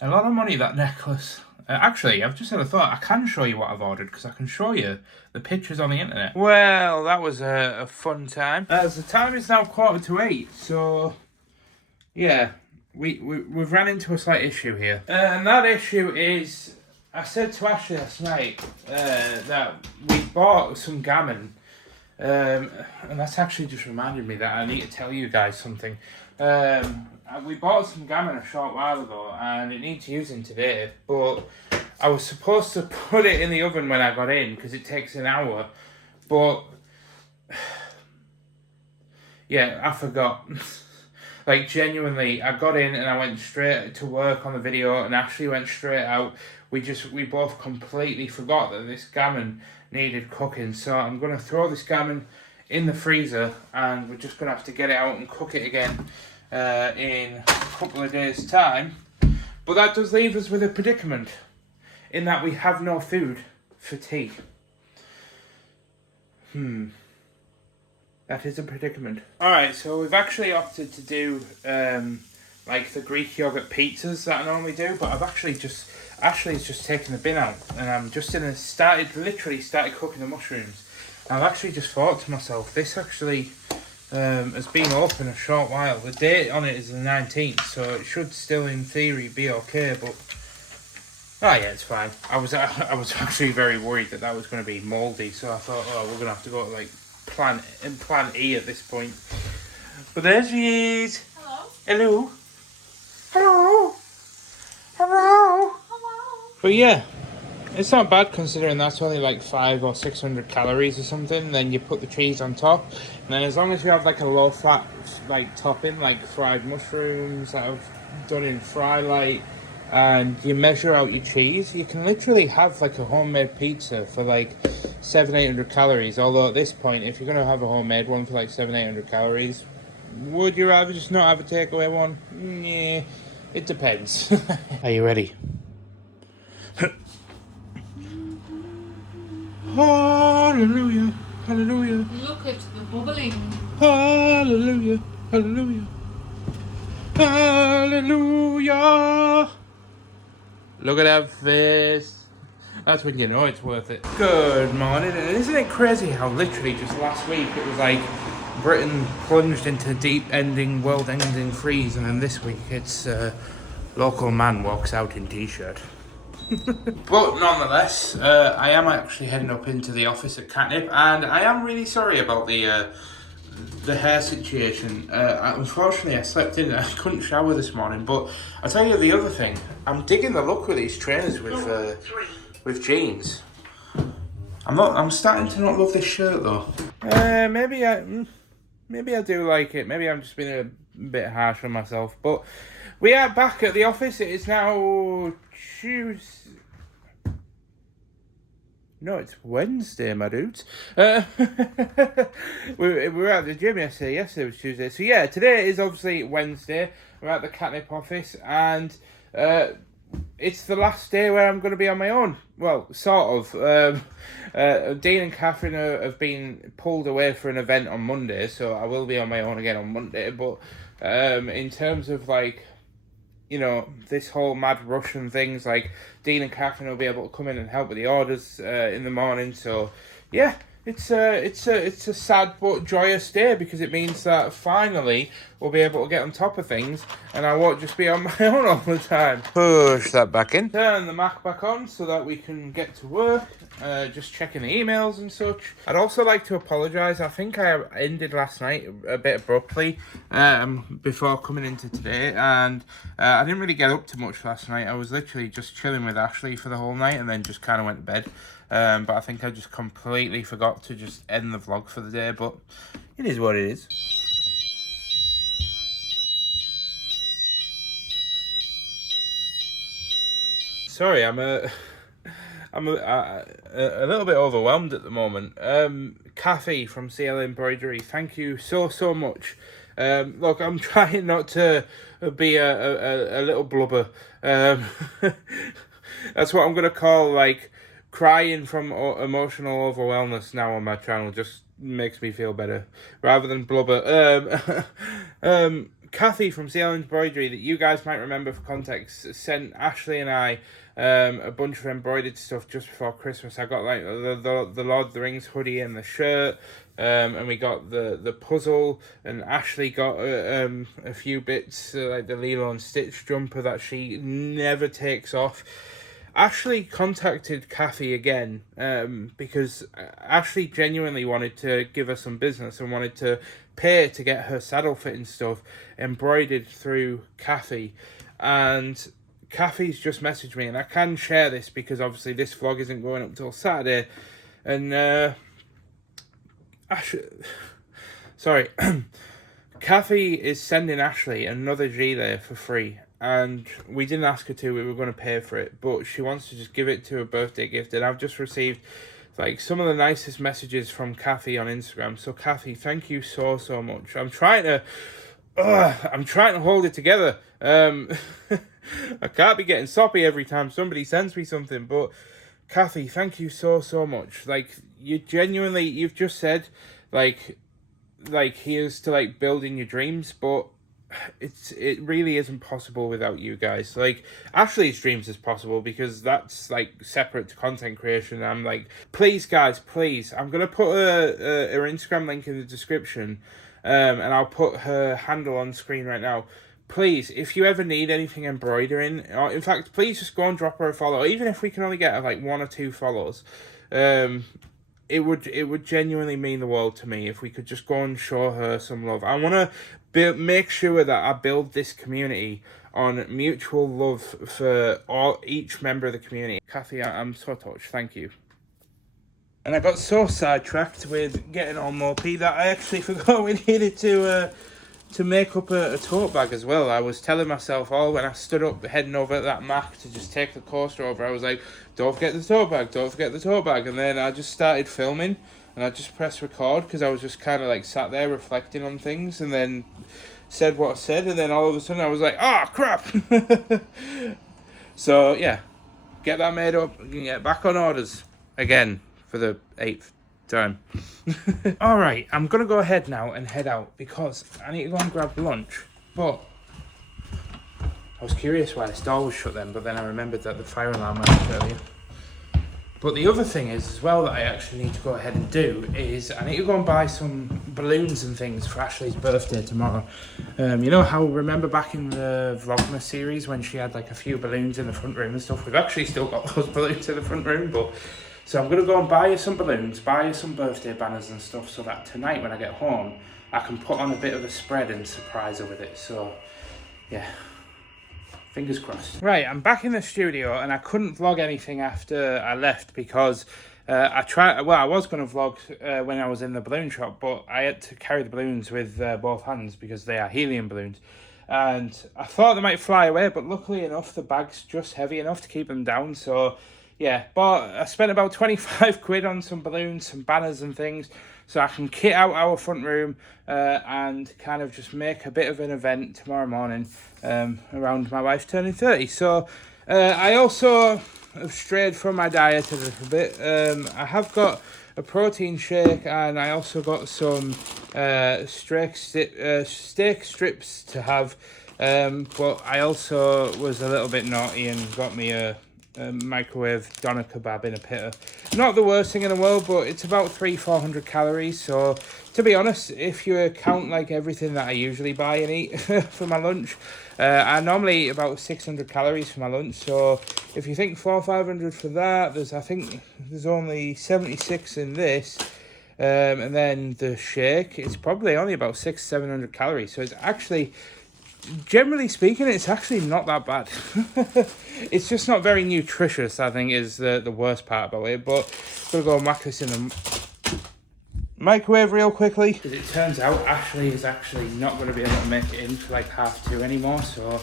a lot of money, that necklace. Actually, I've just had a thought. I can show you what I've ordered because I can show you the pictures on the internet. Well, that was a fun time. As the time is now 7:45, so yeah, we've ran into a slight issue here. And that issue is, I said to Ashley last night that we bought some gammon. And that's actually just reminded me that I need to tell you guys something. We bought some gammon a short while ago and it needs using today, but I was supposed to put it in the oven when I got in because it takes an hour, but yeah, I forgot. Like, genuinely, I got in and I went straight to work on the video and Ashley went straight out. We both completely forgot that this gammon needed cooking, so I'm going to throw this gammon in the freezer and we're just going to have to get it out and cook it again in a couple of days' time. But that does leave us with a predicament, in that we have no food for tea. That is a predicament. Alright, so we've actually opted to do like the Greek yogurt pizzas that I normally do, but Ashley's just taken the bin out and I'm just literally started cooking the mushrooms. I've actually just thought to myself, this actually has been open a short while. The date on it is the 19th, so it should still in theory be okay, but oh yeah, it's fine. I was actually very worried that was going to be mouldy, so I thought, oh, we're going to have to go to like plan E at this point. But there she is. Hello. Hello. Hello. Hello. But yeah, it's not bad considering that's only like 500 or 600 calories or something. Then you put the cheese on top, and then as long as you have like a low fat like topping, like fried mushrooms that I've done in Fry Light, and you measure out your cheese, you can literally have like a homemade pizza for like 700-800 calories. Although at this point, if you're gonna have a homemade one for like 700-800 calories, would you rather just not have a takeaway one? Yeah, it depends. Are you ready? Hallelujah, hallelujah. Look at the bubbling. Hallelujah, hallelujah, hallelujah. Look at that face. That's when you know it's worth it. Good morning. And isn't it crazy how literally just last week it was like Britain plunged into deep-ending, world-ending freeze, and then this week it's local man walks out in t-shirt. But nonetheless, I am actually heading up into the office at Katnipp, and I am really sorry about the hair situation. Unfortunately, I slept in and I couldn't shower this morning. But I'll tell you the other thing. I'm digging the look with these trainers with jeans. I'm starting to not love this shirt though. Maybe I do like it. Maybe I'm just being a bit harsh on myself. But we are back at the office. It is now Tuesday. No, it's Wednesday, my dudes. We were at the gym yesterday. Yesterday was Tuesday. So yeah, today is obviously Wednesday. We're at the Katnipp office, and it's the last day where I'm going to be on my own. Well, sort of. Dean and Catherine have been pulled away for an event on Monday, so I will be on my own again on Monday. But in terms of like, you know, this whole mad rush and things, like Dean and Catherine will be able to come in and help with the orders in the morning. So yeah, it's a sad but joyous day because it means that finally we'll be able to get on top of things and I won't just be on my own all the time. Push that back in. Turn the Mac back on so that we can get to work. Just checking the emails and such. I'd also like to apologise. I think I ended last night a bit abruptly before coming into today, and I didn't really get up to much last night. I was literally just chilling with Ashley for the whole night and then just kind of went to bed. But I think I just completely forgot to just end the vlog for the day, but it is what it is. sorry, I'm a little bit overwhelmed at the moment. Kathy from CL Embroidery, thank you so much. Look, I'm trying not to be a little blubber. That's what I'm gonna call like crying from emotional overwhelmness now on my channel. Just makes me feel better rather than blubber. Kathy from CL Embroidery, that you guys might remember for context, sent Ashley and I a bunch of embroidered stuff just before Christmas. I got like the Lord of the Rings hoodie and the shirt, and we got the puzzle, and Ashley got a few bits like the Lilo and Stitch jumper that she never takes off. Ashley contacted Kathy again because Ashley genuinely wanted to give her some business and wanted to pay to get her saddle fitting stuff embroidered through Kathy. And Kathy's just messaged me, and I can share this because obviously this vlog isn't going up till Saturday. And sorry, Kathy is sending Ashley another gilet for free. And we didn't ask her to, we were going to pay for it, but she wants to just give it to her birthday gift. And I've just received like some of the nicest messages from Kathy on Instagram. So Kathy, thank you so much. I'm trying to hold it together. I can't be getting soppy every time somebody sends me something, but Kathy, thank you so much. Like, you genuinely, you've just said like here's to like building your dreams, but it really isn't possible without you guys. Like, Ashley's dreams is possible because that's like separate to content creation. I'm like, please guys, please, I'm gonna put her Instagram link in the description, and I'll put her handle on screen right now. Please, if you ever need anything embroidering, or in fact, please just go and drop her a follow. Even if we can only get like 1 or 2 follows, it would genuinely mean the world to me if we could just go and show her some love. I want to make sure that I build this community on mutual love for each member of the community. Kathy, I'm so touched. Thank you. And I got so sidetracked with getting all mopey that I actually forgot we needed to make up a tote bag as well. I was telling myself when I stood up heading over at that Mac to just take the coaster over, I was like, don't forget the tote bag, don't forget the tote bag. And then I just started filming and I just pressed record because I was just kind of like sat there reflecting on things, and then said what I said, and then all of a sudden I was like, crap. So yeah, get that made up and get back on orders again for the 8th time. Alright, I'm gonna go ahead now and head out because I need to go and grab lunch. But I was curious why this door was shut then, but then I remembered that the fire alarm went off earlier. But the other thing is as well that I actually need to go ahead and do is I need to go and buy some balloons and things for Ashley's birthday tomorrow. You know how, remember back in the Vlogmas series when she had like a few balloons in the front room and stuff? We've actually still got those balloons in the front room, but so I'm going to go and buy you some balloons, buy you some birthday banners and stuff, so that tonight when I get home, I can put on a bit of a spread and surprise her with it. So, yeah, fingers crossed. Right, I'm back in the studio and I couldn't vlog anything after I left because I was going to vlog when I was in the balloon shop, but I had to carry the balloons with both hands because they are helium balloons. And I thought they might fly away, but luckily enough, the bag's just heavy enough to keep them down, so yeah, but I spent about 25 quid on some balloons, some banners and things, so I can kit out our front room and kind of just make a bit of an event tomorrow morning around my wife turning 30. So I also have strayed from my diet a little bit. I have got a protein shake and I also got some steak strips to have, but I also was a little bit naughty and got me a microwave doner kebab in a pitta. Not the worst thing in the world, but it's about 300-400 calories. So to be honest, if you count like everything that I usually buy and eat for my lunch, I normally eat about 600 calories for my lunch. So if you think 400-500 for that, I think there's only 76 in this, and then the shake, it's probably only about 600-700 calories. So it's actually, generally speaking, it's actually not that bad. It's just not very nutritious, I think, is the worst part about it. But I'm going to go and whack this in the microwave real quickly. As it turns out, Ashley is actually not going to be able to make it in for like 2:30 anymore. So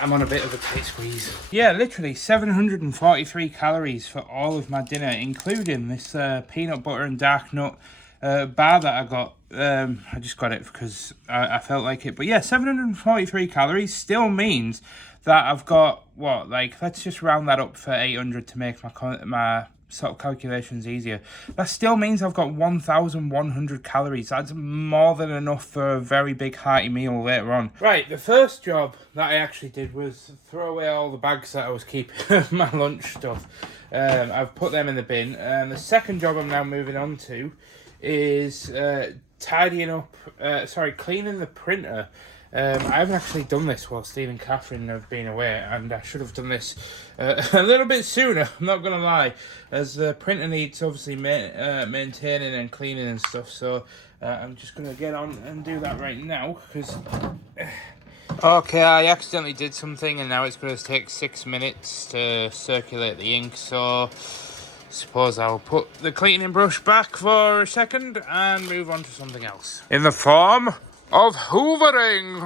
I'm on a bit of a tight squeeze. Yeah, literally 743 calories for all of my dinner, including this peanut butter and dark nut bar that I got. I just got it because I felt like it. But yeah, 743 calories still means that I've got, what, like, let's just round that up for 800 to make my sort of calculations easier. That still means I've got 1,100 calories. That's more than enough for a very big hearty meal later on. Right, the first job that I actually did was throw away all the bags that I was keeping my lunch stuff. I've put them in the bin. And the second job I'm now moving on to is cleaning the printer. I haven't actually done this while Steve and Catherine have been away, and I should have done this a little bit sooner, I'm not going to lie, as the printer needs obviously maintaining and cleaning and stuff, so I'm just going to get on and do that right now, because... Okay, I accidentally did something, and now it's going to take 6 minutes to circulate the ink, so... Suppose I'll put the cleaning brush back for a second and move on to something else. In the form of hoovering.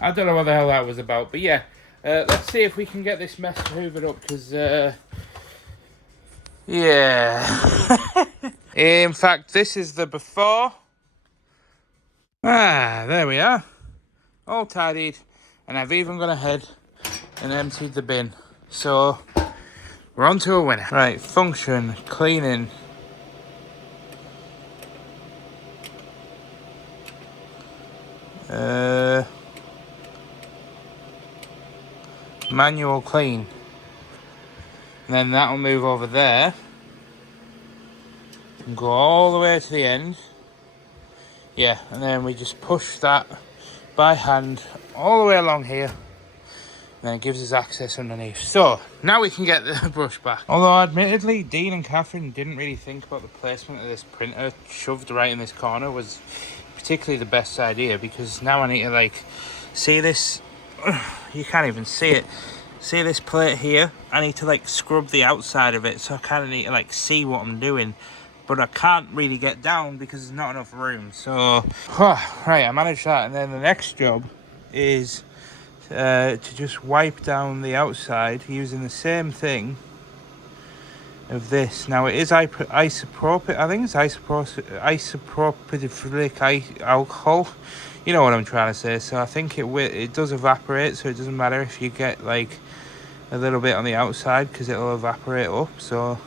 I don't know what the hell that was about, but yeah. Let's see if we can get this mess hoovered up, because, yeah. In fact, this is the before. There we are. All tidied. And I've even gone ahead and emptied the bin. So... we're on to a winner. Right, function, cleaning. Manual clean. And then that'll move over there. And go all the way to the end. Yeah, and then we just push that by hand all the way along here. Then it gives us access underneath. So, now we can get the brush back. Although, admittedly, Dean and Catherine didn't really think about the placement of this printer shoved right in this corner was particularly the best idea, because now I need to, like, see this? You can't even see it. See this plate here? I need to, like, scrub the outside of it, so I kind of need to, like, see what I'm doing. But I can't really get down because there's not enough room. So, right, I managed that. And then the next job is... to just wipe down the outside using the same thing of this. Now it is isopropyl, I think it's isopropylic alcohol. You know what I'm trying to say. So I think it does evaporate, so it doesn't matter if you get like a little bit on the outside, because it'll evaporate up. So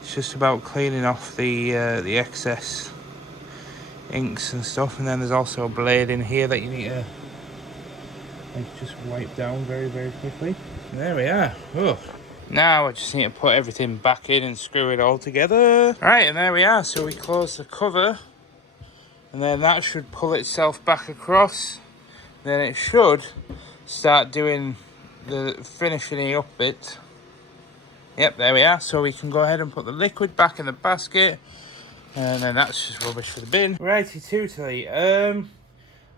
it's just about cleaning off the excess inks and stuff. And then there's also a blade in here that you need to just wipe down very, very quickly. There we are. Oh. Now I just need to put everything back in and screw it all together. Right, and there we are. So we close the cover, and then that should pull itself back across. Then it should start doing the finishing up bit. Yep, there we are. So we can go ahead and put the liquid back in the basket, and then that's just rubbish for the bin. Righty tootly.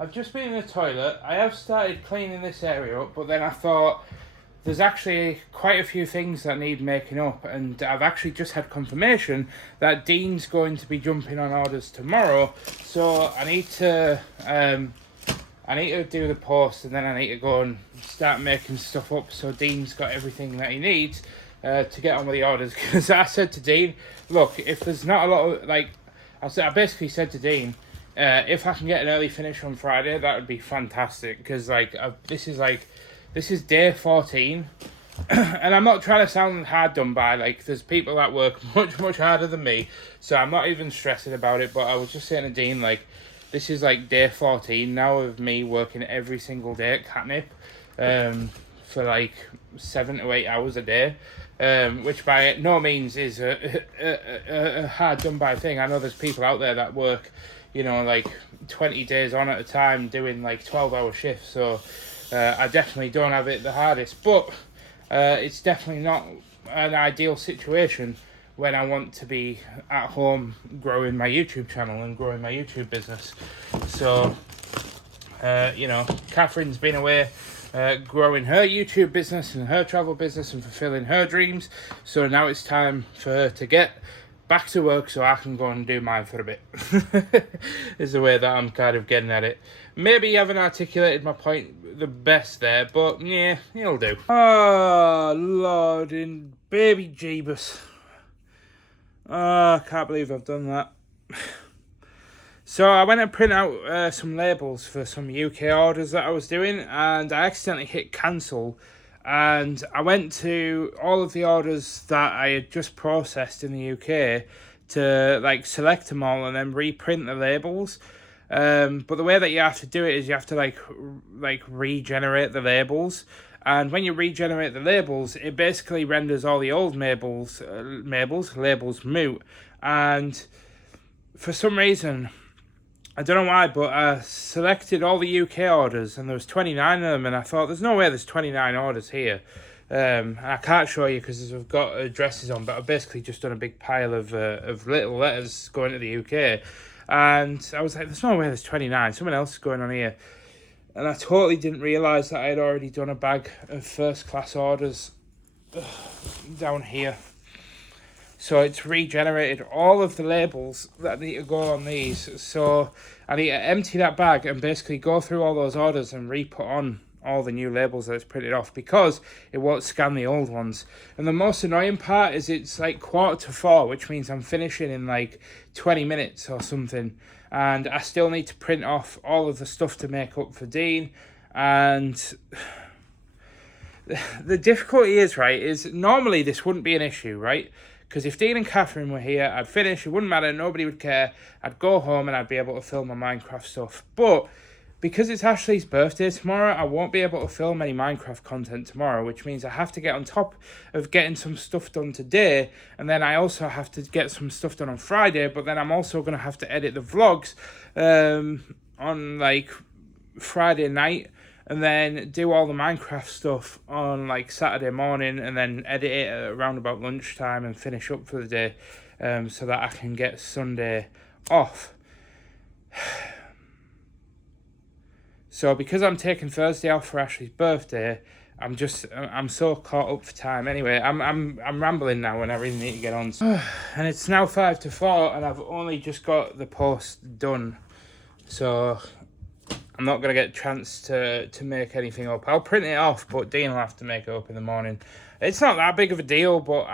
I've just been in the toilet. I have started cleaning this area up, but then I thought there's actually quite a few things that need making up, and I've actually just had confirmation that Dean's going to be jumping on orders tomorrow, so I need to do the post, and then I need to go and start making stuff up so Dean's got everything that he needs to get on with the orders. Because I said to Dean, look, if there's not a lot of, like, I basically said to Dean, if I can get an early finish on Friday, that would be fantastic, because this is day 14, and I'm not trying to sound hard done by. Like, there's people that work much harder than me, so I'm not even stressing about it. But I was just saying to Dean, like, this is like day 14 now of me working every single day at Katnipp, for like 7 to 8 hours a day. Which by no means is a hard done by thing. I know there's people out there that work, you know, like 20 days on at a time doing like 12-hour shifts. So I definitely don't have it the hardest, but it's definitely not an ideal situation when I want to be at home growing my YouTube channel and growing my YouTube business. So, you know, Catherine's been away growing her YouTube business and her travel business and fulfilling her dreams. So now it's time for her to get back to work so I can go and do mine for a bit. Is the way that I'm kind of getting at it. Maybe you haven't articulated my point the best there, but yeah, it'll do. Oh, Lord, in baby Jeebus. Oh, I can't believe I've done that. So I went and print out some labels for some UK orders that I was doing, and I accidentally hit cancel. And I went to all of the orders that I had just processed in the UK to like select them all and then reprint the labels. But the way that you have to do it is you have to like regenerate the labels. And when you regenerate the labels, it basically renders all the old labels moot. And for some reason, I don't know why, but I selected all the UK orders, and there was 29 of them, and I thought, there's no way there's 29 orders here. I can't show you because I've got addresses on, but I've basically just done a big pile of little letters going to the UK. And I was like, there's no way there's 29. Something else is going on here. And I totally didn't realise that I had already done a bag of first-class orders down here. So it's regenerated all of the labels that need to go on these. So I need to empty that bag and basically go through all those orders and re-put on all the new labels that it's printed off because it won't scan the old ones. And the most annoying part is it's like 3:45, which means I'm finishing in like 20 minutes or something. And I still need to print off all of the stuff to make up for Dean. And the difficulty is, right, is normally this wouldn't be an issue, right? Because if Dean and Catherine were here, I'd finish, it wouldn't matter, nobody would care. I'd go home and I'd be able to film my Minecraft stuff. But because it's Ashley's birthday tomorrow, I won't be able to film any Minecraft content tomorrow, which means I have to get on top of getting some stuff done today. And then I also have to get some stuff done on Friday, but then I'm also going to have to edit the vlogs on like Friday night. And then do all the Minecraft stuff on like Saturday morning, and then edit it at around about lunchtime and finish up for the day, so that I can get Sunday off. So because I'm taking Thursday off for Ashley's birthday, I'm so caught up for time. Anyway, I'm rambling now, and I really need to get on. And it's now 3:55, and I've only just got the post done, so I'm not going to get a chance to make anything up. I'll print it off, but Dean will have to make it up in the morning. It's not that big of a deal, but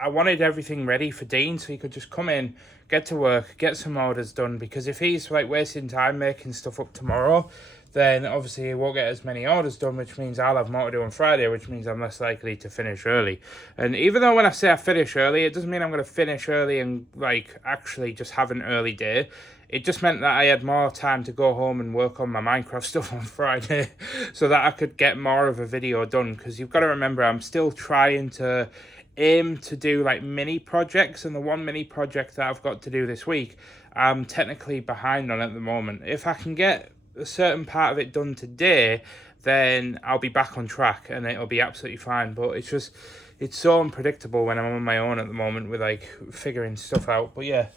I wanted everything ready for Dean so he could just come in, get to work, get some orders done. Because if he's like wasting time making stuff up tomorrow, then obviously he won't get as many orders done, which means I'll have more to do on Friday, which means I'm less likely to finish early. And even though when I say I finish early, it doesn't mean I'm going to finish early and like actually just have an early day. It just meant that I had more time to go home and work on my Minecraft stuff on Friday so that I could get more of a video done. Because you've got to remember, I'm still trying to aim to do like mini projects. And the one mini project that I've got to do this week, I'm technically behind on at the moment. If I can get a certain part of it done today, then I'll be back on track and it'll be absolutely fine. But it's so unpredictable when I'm on my own at the moment with like figuring stuff out. But yeah.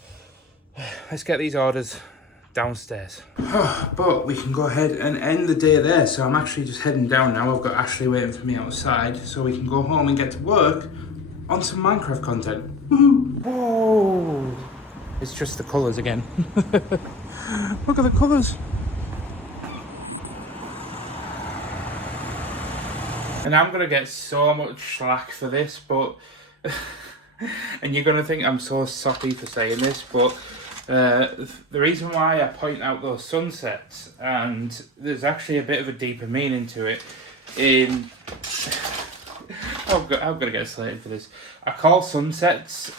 Let's get these orders downstairs. But we can go ahead and end the day there. So I'm actually just heading down now. I've got Ashley waiting for me outside so we can go home and get to work on some Minecraft content. Woohoo! Whoa! It's just the colours again. Look at the colours. And I'm going to get so much slack for this, but... and you're going to think I'm so soppy for saying this, but... the reason why I point out those sunsets, and there's actually a bit of a deeper meaning to it, I'm going to get slated for this. I call sunsets,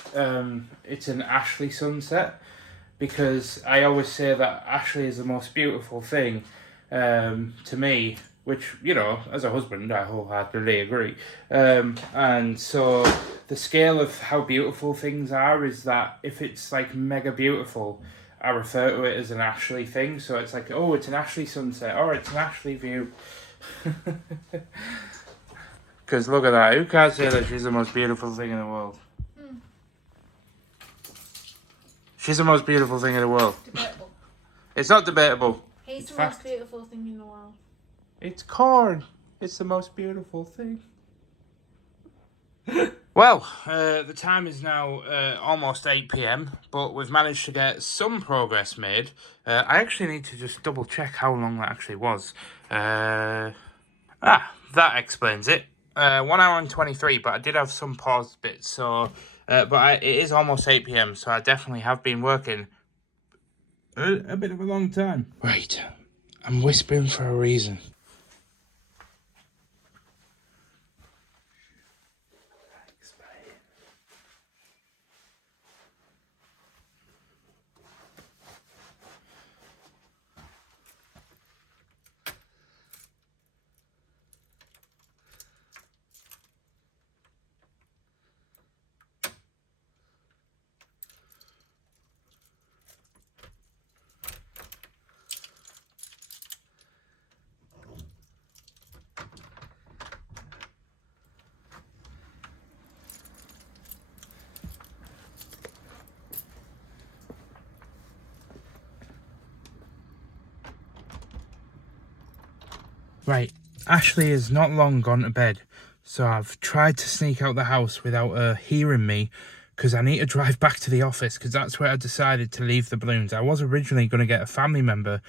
it's an Ashley sunset, because I always say that Ashley is the most beautiful thing to me, which, you know, as a husband, I wholeheartedly agree. And so the scale of how beautiful things are is that if it's like mega beautiful, I refer to it as an Ashley thing. So it's like, oh, it's an Ashley sunset, or it's an Ashley view. Because look at that, who can't say that she's the most beautiful thing in the world? She's the most beautiful thing in the world. Debatable. It's not debatable. He's It's the fact. most beautiful thing in the world. It's corn. It's the most beautiful thing. Well, the time is now almost 8 p.m, but we've managed to get some progress made. I actually need to just double check how long that actually was. That explains it. 1 hour and 23, but I did have some paused bits, so... it is almost 8 p.m, so I definitely have been working a bit of a long time. Right, I'm whispering for a reason. Right, Ashley has not long gone to bed, so I've tried to sneak out the house without her hearing me, because I need to drive back to the office, because that's where I decided to leave the balloons. I was originally going to get a family member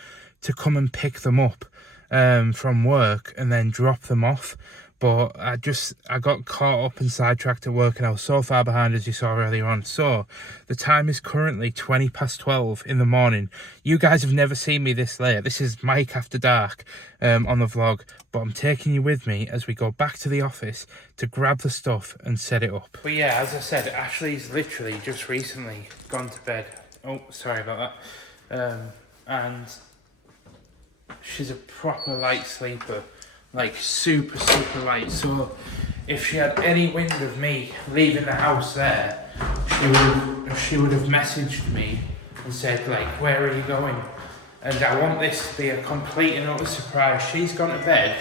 to come and pick them up from work and then drop them off, but I got caught up and sidetracked at work, and I was so far behind, as you saw earlier on. So the time is currently 20 past 12 in the morning. You guys have never seen me this late. This is Mike After Dark on the vlog, but I'm taking you with me as we go back to the office to grab the stuff and set it up. But yeah, as I said, Ashley's literally just recently gone to bed. Oh, sorry about that. And she's a proper light sleeper, like super light. So if she had any wind of me leaving the house there, she would have messaged me and said, like, where are you going? And I want this to be a complete and utter surprise. She's gone to bed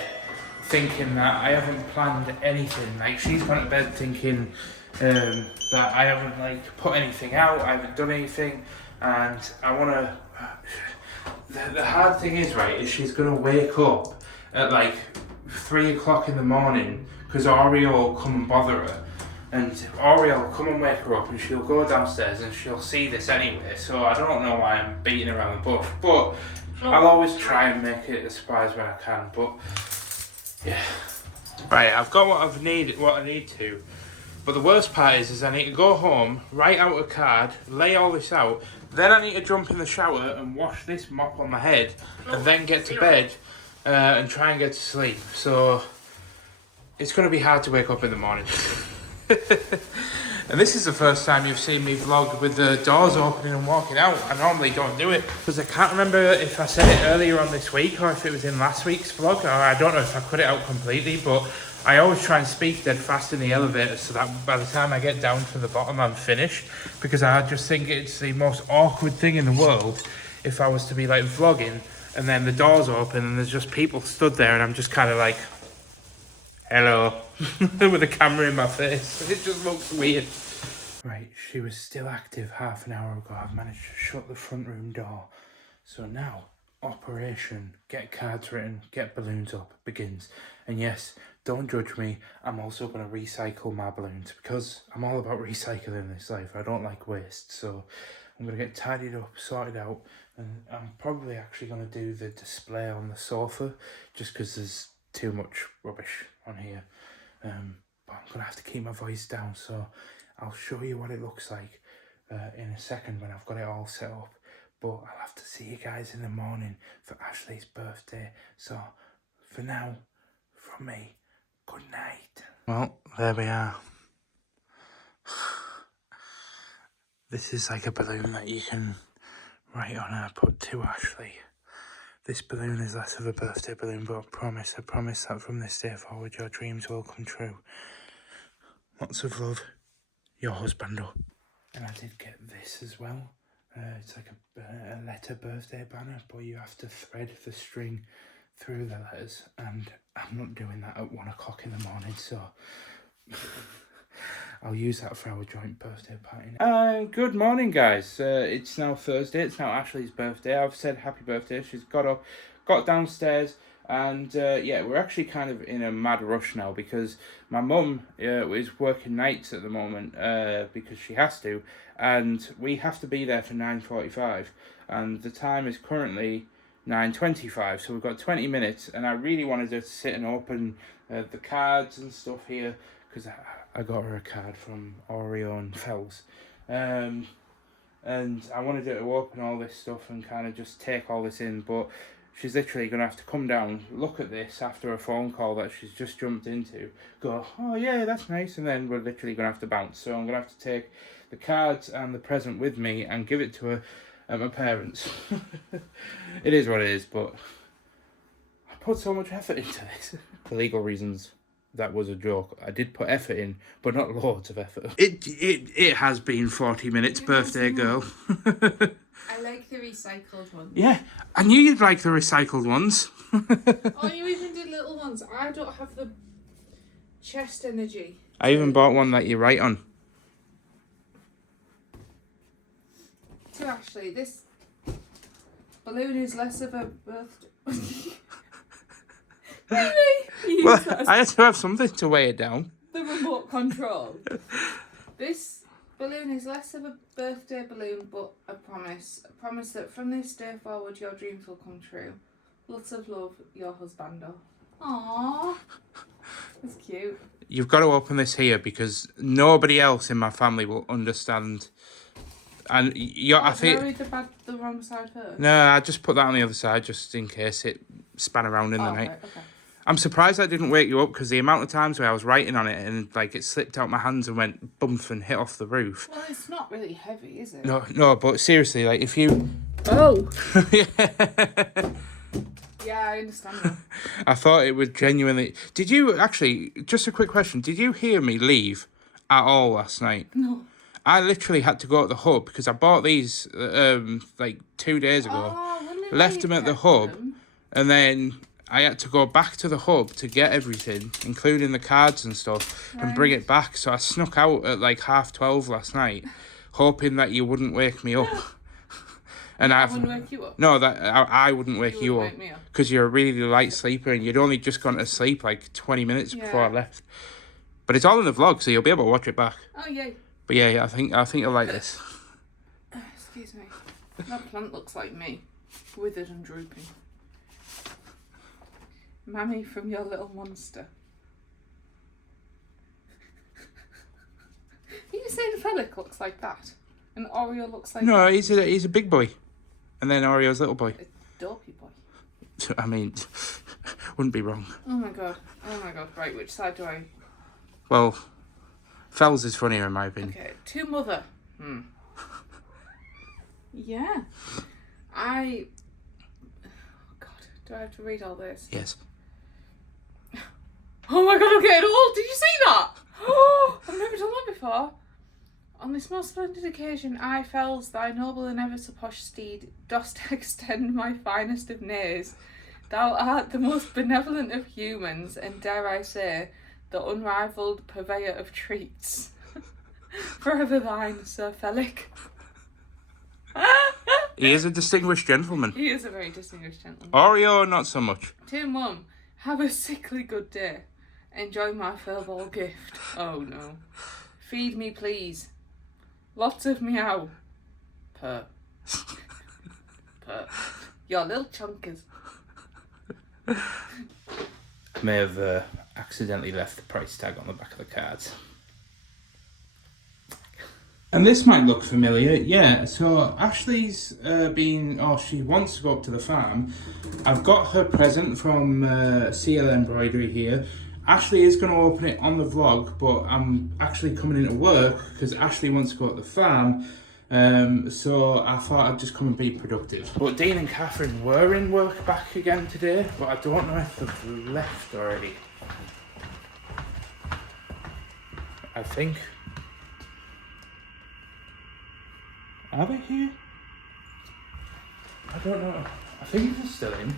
thinking that I haven't planned anything. Like, she's gone to bed thinking that I haven't, like, put anything out, I haven't done anything, and I want to... The hard thing is, right, is she's going to wake up at, like, 3 o'clock in the morning, because Oreo will come and bother her. And Oreo will come and wake her up, and she'll go downstairs and she'll see this anyway. So I don't know why I'm beating around the bush, but I'll always try and make it a surprise when I can. But yeah, right, I've got what I need to. But the worst part is I need to go home, write out a card, lay all this out. Then I need to jump in the shower and wash this mop on my head, and then get to bed and try and get to sleep. So it's going to be hard to wake up in the morning. And this is the first time you've seen me vlog with the doors opening and walking out. I normally don't do it, because I can't remember if I said it earlier on this week or if it was in last week's vlog, or I don't know if I cut it out completely, but I always try and speak dead fast in the elevator so that by the time I get down to the bottom I'm finished, because I just think it's the most awkward thing in the world if I was to be like vlogging and then the doors open and there's just people stood there and I'm just kind of like, hello, with a camera in my face. It just looks weird. Right, she was still active half an hour ago. I've managed to shut the front room door. So now, operation get cards written, get balloons up begins. And yes, don't judge me, I'm also going to recycle my balloons, because I'm all about recycling in this life. I don't like waste, so I'm going to get tidied up, sorted out, and I'm probably actually going to do the display on the sofa, just because there's too much rubbish on here. But I'm going to have to keep my voice down, so I'll show you what it looks like in a second when I've got it all set up. But I'll have to see you guys in the morning for Ashley's birthday. So for now, from me, good night. Well, there we are. This is like a balloon that you can write on and put to Ashley. This balloon is less of a birthday balloon, but I promise that from this day forward your dreams will come true. Lots of love, your husbando. And I did get this as well. It's like a letter birthday banner, but you have to thread the string through the letters, and I'm not doing that at 1 o'clock in the morning, so I'll use that for our joint birthday party. Good morning, guys. It's now Thursday. It's now Ashley's birthday. I've said happy birthday. She's got up, got downstairs. And yeah, we're actually kind of in a mad rush now because my mum is working nights at the moment because she has to, and we have to be there for 9:45, and the time is currently 9:25, so we've got 20 minutes, and I really wanted her to sit and open the cards and stuff here because I got her a card from Oreo and Fells. And I wanted her to open all this stuff and kind of just take all this in, but she's literally going to have to come down, look at this after a phone call that she's just jumped into, go, oh yeah, that's nice, and then we're literally going to have to bounce. So I'm going to have to take the cards and the present with me and give it to her at my parents'. It is what it is, but I put so much effort into this. For legal reasons, that was a joke. I did put effort in, but not loads of effort. It has been 40 minutes, birthday girl. I like the recycled ones. Yeah, I knew you'd like the recycled ones. Oh, you even did little ones. I don't have the chest energy. I even bought one that you write on. So actually, this balloon is less of a birthday. Well, I had to have something to weigh it down. The remote control. This balloon is less of a birthday balloon, but I promise that from this day forward, your dreams will come true. Lots of love, your husbando. Aww, that's cute. You've got to open this here because nobody else in my family will understand. And I think. Did I read the wrong side first? No, I just put that on the other side just in case it span around in the night. Right, okay. I'm surprised that didn't wake you up because the amount of times where I was writing on it and like it slipped out my hands and went bump and hit off the roof. Well, it's not really heavy, is it? No, but seriously, like if you. Oh. Yeah, I understand that. I thought it would genuinely. Did you actually? Just a quick question. Did you hear me leave at all last night? No. I literally had to go to the hub because I bought these like 2 days ago. Oh, left them at the hub, and then I had to go back to the hub to get everything, including the cards and stuff, and bring it back. So I snuck out at like 12:30 last night, hoping that you wouldn't wake me up. And I wouldn't wake you up? No, that I wouldn't wake you up because you're a really light sleeper and you'd only just gone to sleep like 20 minutes before I left. But it's all in the vlog, so you'll be able to watch it back. Oh yay! But yeah, I think you'll like this. Excuse me. That plant looks like me, withered and drooping. Mammy from your little monster. Are you saying Felic looks like that? And Oreo looks like No, that? he's a big boy. And then Oreo's little boy. A dopey boy. I mean, wouldn't be wrong. Oh my god. Right, which side do I... Well, Fells is funnier in my opinion. Okay, to mother. Yeah. Oh god, do I have to read all this? Yes. Oh my god, I'm getting old! Did you see that? Oh, I've never done that before. On this most splendid occasion, I, Fells, thy noble and ever so posh steed, dost extend my finest of nays. Thou art the most benevolent of humans, and dare I say, the unrivalled purveyor of treats. Forever thine, Sir Felic. He is a distinguished gentleman. He is a very distinguished gentleman. Oreo, not so much. To Mum, have a sickly good day. Enjoy my furball gift. Oh no. Feed me, please. Lots of meow. Purr. Purr. Your little chunkers. I may have accidentally left the price tag on the back of the cards. And this might look familiar, yeah. So Ashley's she wants to go up to the farm. I've got her present from CL Embroidery here. Ashley is going to open it on the vlog, but I'm actually coming into work because Ashley wants to go to the farm. So I thought I'd just come and be productive. But Dean and Catherine were in work back again today, but I don't know if they've left already. I think. Are they here? I don't know. I think they're still in.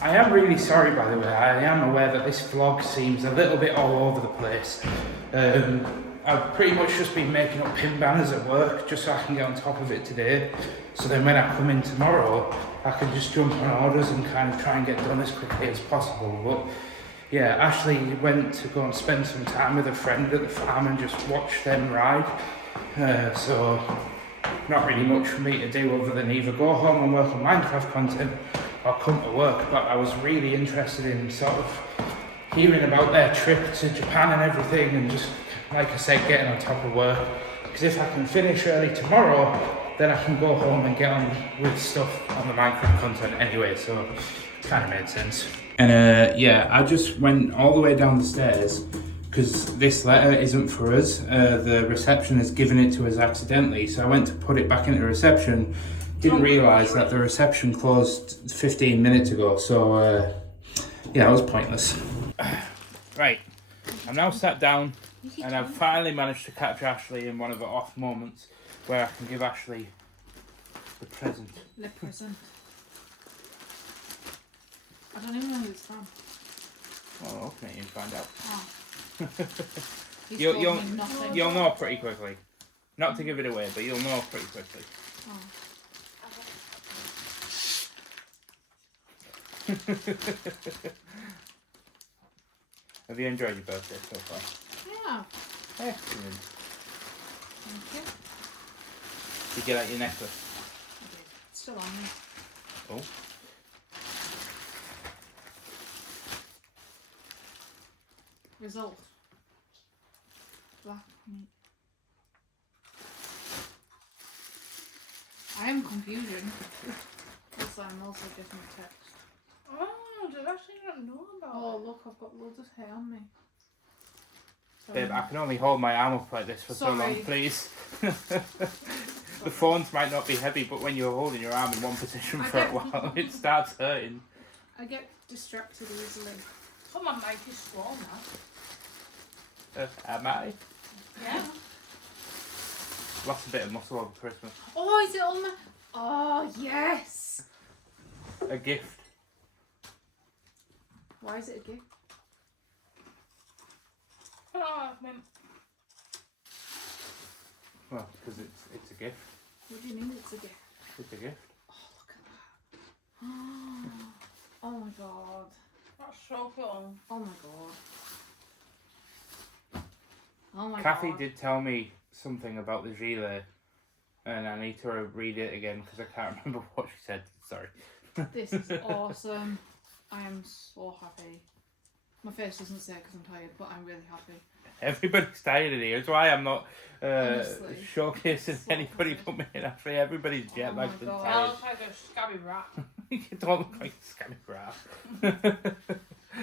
I am really sorry, by the way. I am aware that this vlog seems a little bit all over the place. I I've pretty much just been making up pin banners at work just so I can get on top of it today. So then when I come in tomorrow, I can just jump on orders and kind of try and get done as quickly as possible. But yeah, Ashley went to go and spend some time with a friend at the farm and just watch them ride. So not really much for me to do other than either go home and work on Minecraft content or come to work. But I was really interested in sort of hearing about their trip to Japan and everything, and just, like I said, getting on top of work. Because if I can finish early tomorrow, then I can go home and get on with stuff on the Minecraft content anyway, so it kind of made sense. And yeah, I just went all the way down the stairs because this letter isn't for us. The reception has given it to us accidentally, so I went to put it back into reception. Didn't realise that the reception closed 15 minutes ago, so yeah, it was pointless. Right, I'm now sat down and I've finally managed to catch Ashley in one of the off moments where I can give Ashley the present. The present. I don't even know who it's from. Well, open it and find out. Oh. You'll know pretty quickly. Not to give it away, but you'll know pretty quickly. Oh. Have you enjoyed your birthday so far? Yeah. Excellent. Thank you. Did you get out your necklace? I did. It's still on me. Oh. Result. Black meat. I am confusion. Also, I'm also getting a text. Oh, did I actually not know about Oh, look, I've got loads of hair on me. Babe, I can only hold my arm up like this for so long, please. The phones might not be heavy, but when you're holding your arm in one position for a while, it starts hurting. I get distracted easily. Oh, my mic is small now. Am I? Yeah. Lost a bit of muscle over Christmas. Oh, is it on my... Oh, yes! A gift. Why is it a gift? Oh, I mean, Well, because it's a gift. What do you mean it's a gift? It's a gift. Oh, look at that. Oh my god. that's so cool. Oh my god. Oh my Kathy god. did tell me something about the gilet, and I need to read it again because I can't remember what she said. Sorry. This is awesome. I am so happy. My face doesn't say because I'm tired, but I'm really happy. Everybody's tired in here. That's why I'm not Honestly. showcasing So anybody tired. but me and Ashley. Everybody's jet my lagged and God. I tired. look like a scabby rat. You don't look like a scabby rat. I think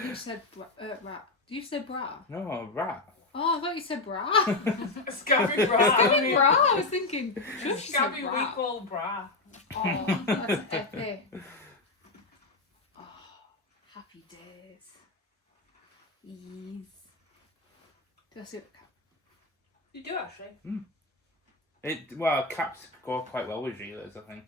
you said rat. Do you say bra? No, a rat. Oh, I thought you said bra. A scabby rat. Scabby bra. I was thinking. A Sure, she said scabby bra. weak old bra. Oh, that's epic. Oh, happy days. Ease. Do I see what cap? You do actually. Well, caps go quite well with gilets, I think.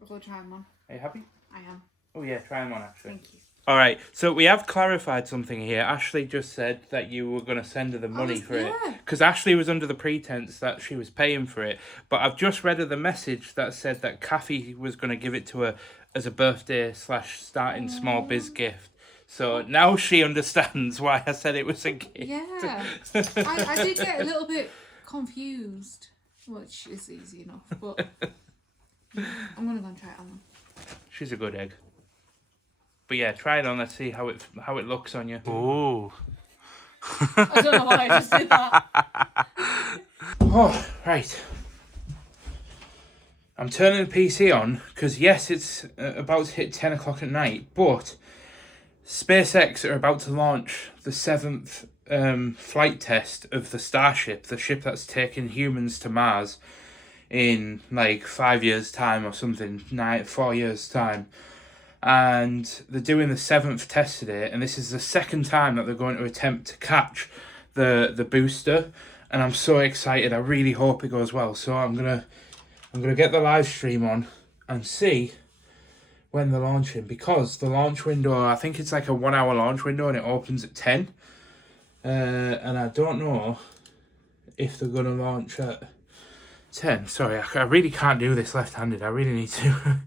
I'll go try them on. Are you happy? I am. Oh yeah, try them on actually. Thank you. All right, so we have clarified something here. Ashley just said that you were going to send her the money for it. Because Ashley was under the pretense that she was paying for it. But I've just read her the message that said that Kathy was going to give it to her as a birthday / starting small biz gift. So now she understands why I said it was a gift. Yeah. I did get a little bit confused, which is easy enough. But I'm going to go and try it on. She's a good egg. But yeah, try it on. Let's see how it looks on you. Ooh. I don't know why I just did that. Oh, right. I'm turning the PC on because yes, it's about to hit 10 o'clock at night, but SpaceX are about to launch the 7th flight test of the Starship, the ship that's taking humans to Mars in like 5 years' time or something, 4 years' time. And they're doing the 7th test today, and this is the second time that they're going to attempt to catch the booster, and I'm so excited. I really hope it goes well. So I'm gonna get the live stream on and see when they're launching, because the launch window, I think it's like a 1 hour launch window and it opens at 10. and I don't know if they're going to launch at 10. Sorry, I really can't do this left-handed. I really need to.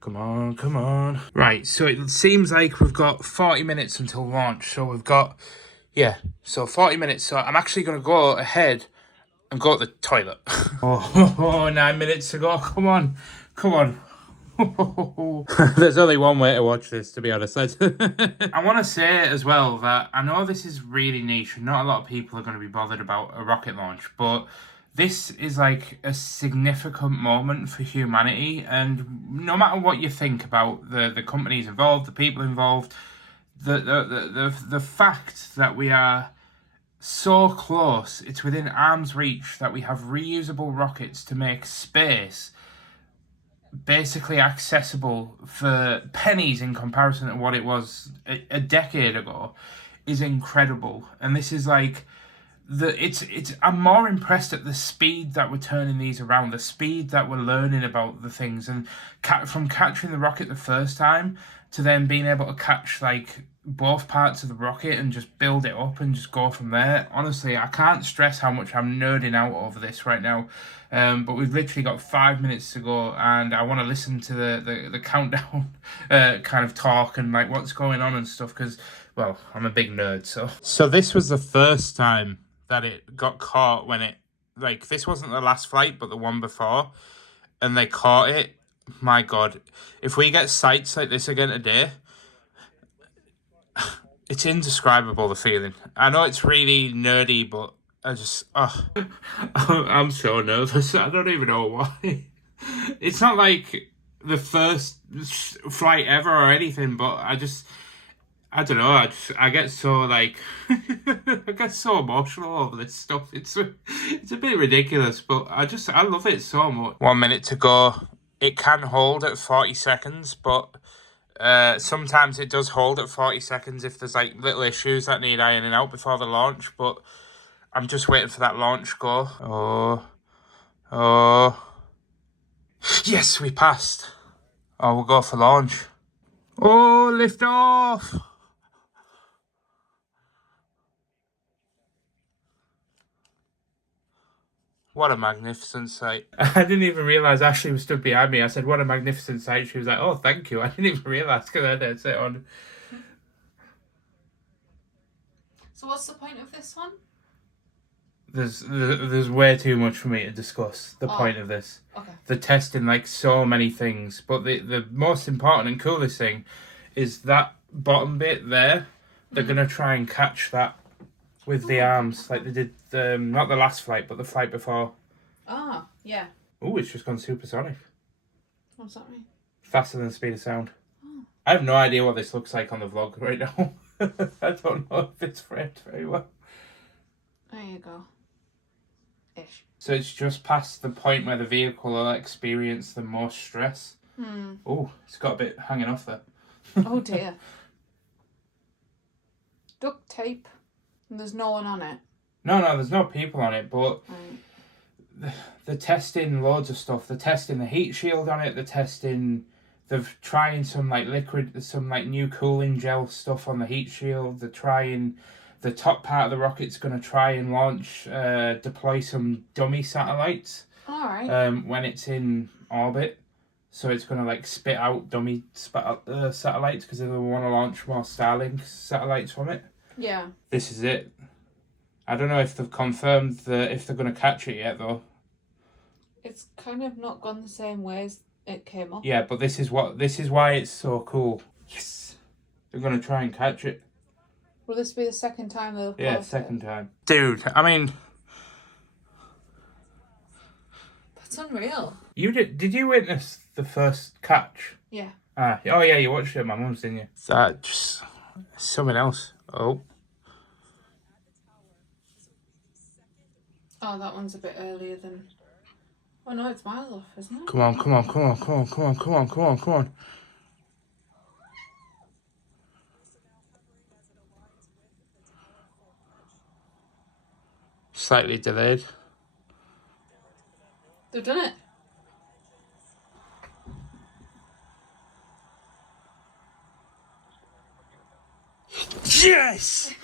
Come on, come on. Right, so it seems like we've got 40 minutes until launch. So we've got, yeah, so 40 minutes. So I'm actually going to go ahead and go to the toilet. Oh, 9 minutes to go. Come on, come on. There's only one way to watch this, to be honest. I want to say as well that I know this is really niche and not a lot of people are going to be bothered about a rocket launch, but this is like a significant moment for humanity, and no matter what you think about the companies involved, the people involved, the fact that we are so close, it's within arm's reach, that we have reusable rockets to make space basically accessible for pennies in comparison to what it was a decade ago, is incredible. And this is like I'm more impressed at the speed that we're turning these around, the speed that we're learning about the things, and from catching the rocket the first time to then being able to catch like both parts of the rocket and just build it up and just go from there. Honestly, I can't stress how much I'm nerding out over this right now. But we've literally got 5 minutes to go, and I want to listen to the countdown kind of talk and like what's going on and stuff, because, well, I'm a big nerd. So this was the first time that it got caught when it, like, this wasn't the last flight, but the one before, and they caught it. My God, if we get sights like this again today, it's indescribable, the feeling. I know it's really nerdy, but I just, I'm so nervous. I don't even know why. It's not like the first flight ever or anything, but I don't know. I get so like, I get so emotional over this stuff. It's a bit ridiculous, but I love it so much. 1 minute to go. It can hold at 40 seconds, but sometimes it does hold at 40 seconds if there's like little issues that need ironing out before the launch. But I'm just waiting for that launch go. Oh. Yes, we passed. Oh, we'll go for launch. Oh, lift off. What a magnificent sight. I didn't even realise Ashley was stood behind me. I said, what a magnificent sight. She was like, oh, thank you. I didn't even realise because I didn't sit on. So what's the point of this one? There's way too much for me to discuss the point of this. Okay. They're testing like so many things, but the most important and coolest thing is that bottom bit there. They're gonna try and catch that with the arms, like they did not the last flight, but the flight before. Ah, yeah. Oh, it's just gone supersonic. What's that mean? Faster than the speed of sound. Oh. I have no idea what this looks like on the vlog right now. I don't know if it's framed very well. There you go. Ish. So it's just past the point where the vehicle will experience the most stress. Oh, it's got a bit hanging off there. Oh dear. Duct tape. And there's no one on it. No, there's no people on it, but they're testing loads of stuff. They're testing the heat shield on it. They're trying some like liquid, some like new cooling gel stuff on the heat shield. They're trying, the top part of the rocket's going to try and launch, deploy some dummy satellites. All right. When it's in orbit. So it's going to like spit out dummy satellites because they want to launch more Starlink satellites from it. Yeah. This is it. I don't know if they've confirmed if they're going to catch it yet, though. It's kind of not gone the same way as it came up. Yeah, but this is why it's so cool. Yes, they're going to try and catch it. Will this be the second time they'll? Yeah, second time. Dude, I mean, that's unreal. Did you witness the first catch? Yeah. Oh yeah, you watched it at my mum's, didn't you? That just something else. Oh, that one's a bit earlier than. Oh no, it's miles off, isn't it? come on. Slightly delayed. They've done it. Yes!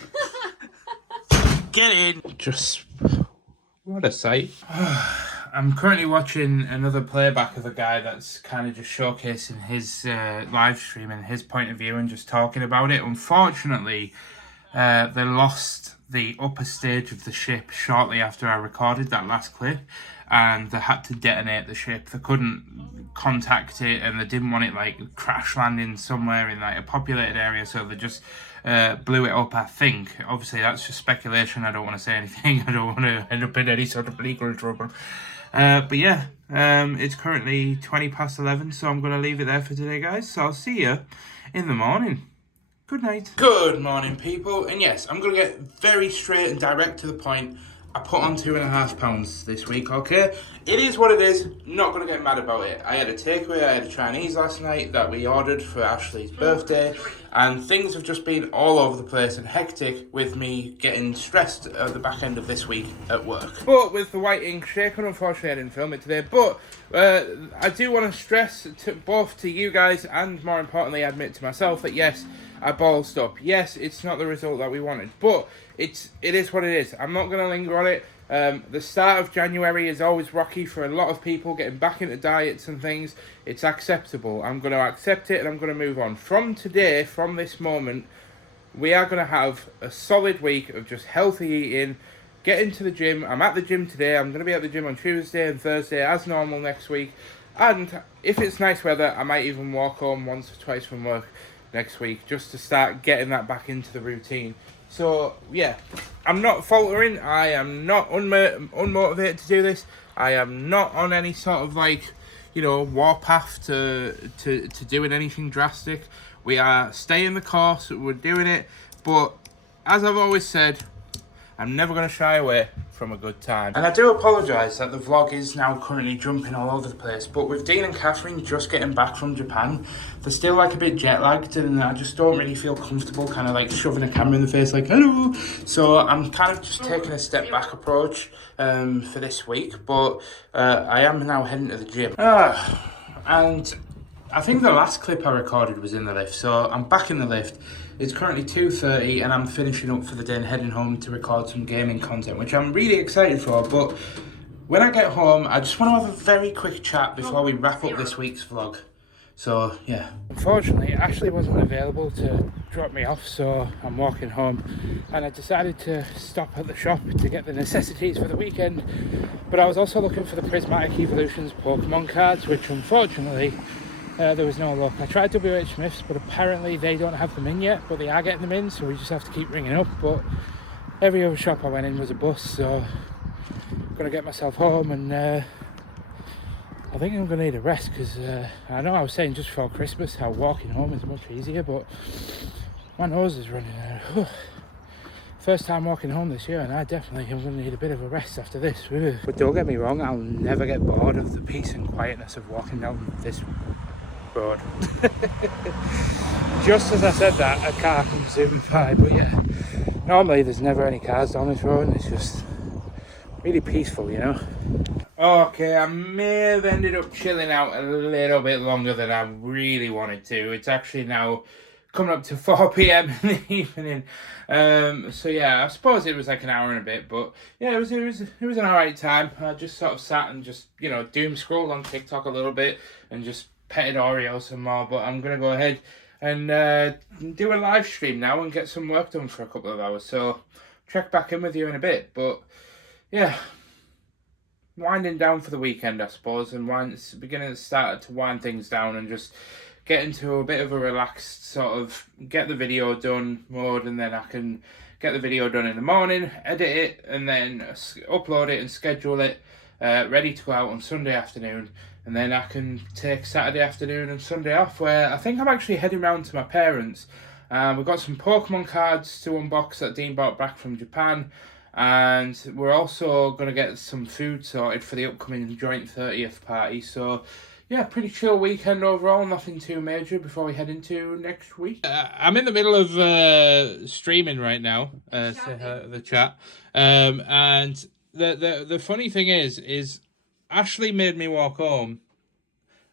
Get in! Just, what a sight. I'm currently watching another playback of a guy that's kind of just showcasing his live stream and his point of view and just talking about it. Unfortunately, they lost the upper stage of the ship shortly after I recorded that last clip, and they had to detonate the ship. They couldn't contact it, and they didn't want it like crash landing somewhere in like a populated area, so they just blew it up, I think. Obviously that's just speculation. I don't want to say anything. I don't want to end up in any sort of legal trouble. But yeah, it's currently 11:20, so I'm going to leave it there for today, guys. So I'll see you in the morning. Good night. Good morning, people. And yes, I'm going to get very straight and direct to the point. I put on £2.5 this week, okay? It is what it is. Not going to get mad about it. I had a takeaway, I had a Chinese last night that we ordered for Ashley's birthday. And things have just been all over the place and hectic with me getting stressed at the back end of this week at work. But with the white ink shaker, unfortunately I didn't film it today. But I do want to stress both to you guys and more importantly admit to myself that yes, I ballsed up. Yes, it's not the result that we wanted, but it is what it is. I'm not going to linger on it. The start of January is always rocky for a lot of people getting back into diets and things. It's acceptable. I'm going to accept it and I'm going to move on. From today, from this moment, we are going to have a solid week of just healthy eating, getting to the gym. I'm at the gym today. I'm going to be at the gym on Tuesday and Thursday as normal next week. And if it's nice weather, I might even walk home once or twice from work next week just to start getting that back into the routine. So yeah, I'm not faltering. I am not unmotivated to do this. I am not on any sort of like, warpath to doing anything drastic. We are staying the course. We're doing it. But as I've always said, I'm never going to shy away from a good time. And I do apologise that the vlog is now currently jumping all over the place, but with Dean and Catherine just getting back from Japan, they're still like a bit jet lagged and I just don't really feel comfortable kind of like shoving a camera in the face like, hello. So I'm kind of just taking a step back approach for this week, but I am now heading to the gym. And I think the last clip I recorded was in the lift, so I'm back in the lift. It's currently 2:30 and I'm finishing up for the day and heading home to record some gaming content, which I'm really excited for. But when I get home, I just want to have a very quick chat before we wrap up this week's vlog. So, yeah. Unfortunately, Ashley wasn't available to drop me off, so I'm walking home. And I decided to stop at the shop to get the necessities for the weekend. But I was also looking for the Prismatic Evolutions Pokemon cards, which unfortunately there was no luck. I tried WH Smith's, but apparently they don't have them in yet, but they are getting them in, so we just have to keep ringing up. But every other shop I went in was a bust, so I'm going to get myself home, and I think I'm going to need a rest, because I know I was saying just before Christmas how walking home is much easier, but my nose is running out. First time walking home this year, and I definitely am going to need a bit of a rest after this. But don't get me wrong, I'll never get bored of the peace and quietness of walking down this road. Just as I said that, a car comes zooming by, but yeah, normally there's never any cars down this road and it's just really peaceful, Okay, I may have ended up chilling out a little bit longer than I really wanted to. It's actually now coming up to 4 p.m. in the evening. So yeah, I suppose it was like an hour and a bit, but yeah, it was an alright time. I just sort of sat and just, doom scrolled on TikTok a little bit and just petted Oreo some more, but I'm going to go ahead and do a live stream now and get some work done for a couple of hours. So check back in with you in a bit, but yeah, winding down for the weekend, I suppose, and beginning to start to wind things down and just get into a bit of a relaxed sort of get the video done mode, and then I can get the video done in the morning, edit it, and then upload it and schedule it ready to go out on Sunday afternoon. And then I can take Saturday afternoon and Sunday off, where I think I'm actually heading round to my parents. We've got some Pokemon cards to unbox that Dean brought back from Japan. And we're also going to get some food sorted for the upcoming joint 30th party. So, yeah, pretty chill weekend overall. Nothing too major before we head into next week. I'm in the middle of streaming right now. The chat. And the funny thing is Ashley made me walk home,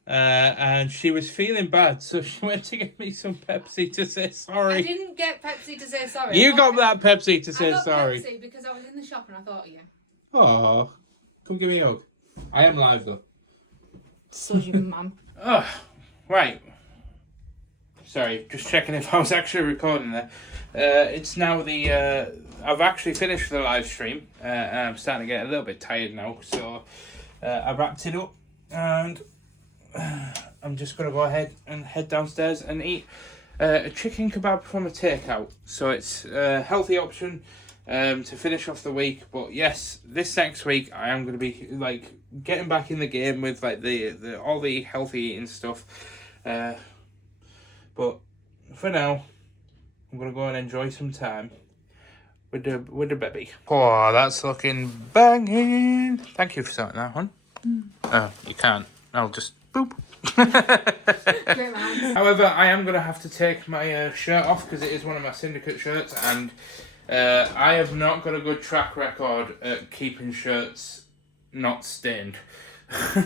and she was feeling bad, so she went to get me some Pepsi to say I sorry. didn't get Pepsi to say sorry. You got that Pepsi to say I got sorry. Pepsi because I was in the shop and I thought of you. Oh, come give me a hug. I am live though. So's your mum. Oh, right. Sorry, just checking if I was actually recording there. It's now I've actually finished the live stream, and I'm starting to get a little bit tired now, so I wrapped it up, and I'm just going to go ahead and head downstairs and eat a chicken kebab from a takeout. So it's a healthy option to finish off the week. But yes, this next week I am going to be like getting back in the game with like the all the healthy eating stuff. But for now, I'm going to go and enjoy some time with the baby. Oh, that's looking banging. Thank you for starting that one. Oh, you can't. I'll just boop. However, I am going to have to take my shirt off because it is one of my syndicate shirts, and I have not got a good track record at keeping shirts not stained.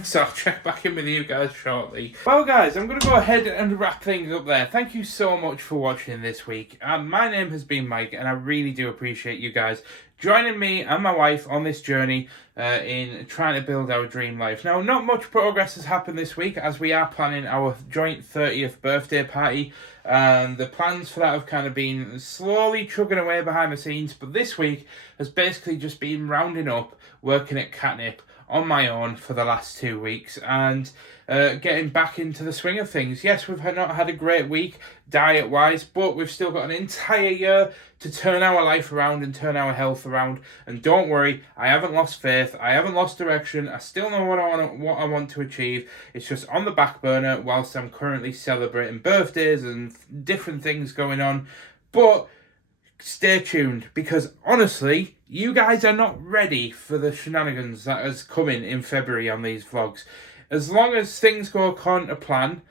So I'll check back in with you guys shortly. Well guys, I'm going to go ahead and wrap things up there. Thank you so much for watching this week. My name has been Mike, and I really do appreciate you guys joining me and my wife on this journey in trying to build our dream life. Now, not much progress has happened this week as we are planning our joint 30th birthday party, and the plans for that have kind of been slowly chugging away behind the scenes, but this week has basically just been rounding up, working at Katnipp on my own for the last 2 weeks, and getting back into the swing of things. Yes, we've not had a great week diet-wise, but we've still got an entire year to turn our life around and turn our health around. And don't worry, I haven't lost faith, I haven't lost direction, I still know what I want to achieve. It's just on the back burner whilst I'm currently celebrating birthdays and different things going on. But stay tuned, because honestly, you guys are not ready for the shenanigans that is coming in February on these vlogs. As long as things go according to plan,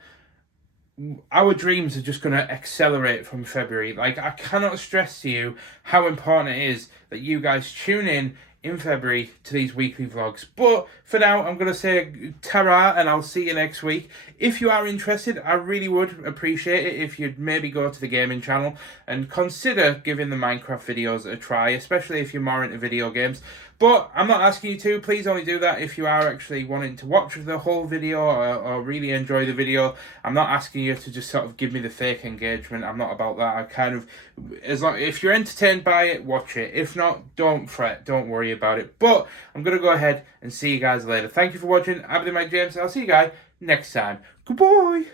our dreams are just going to accelerate from February. Like, I cannot stress to you how important it is that you guys tune in February to these weekly vlogs. But for now, I'm going to say ta-ra, and I'll see you next week. If you are interested, I really would appreciate it if you'd maybe go to the gaming channel and consider giving the Minecraft videos a try, especially if you're more into video games. But I'm not asking you to. Please only do that if you are actually wanting to watch the whole video or really enjoy the video. I'm not asking you to just sort of give me the fake engagement. I'm not about that. I kind of, if you're entertained by it, watch it. If not, don't fret. Don't worry about it. But I'm going to go ahead and see you guys later. Thank you for watching. I've been Mike James. I'll see you guys next time. Goodbye.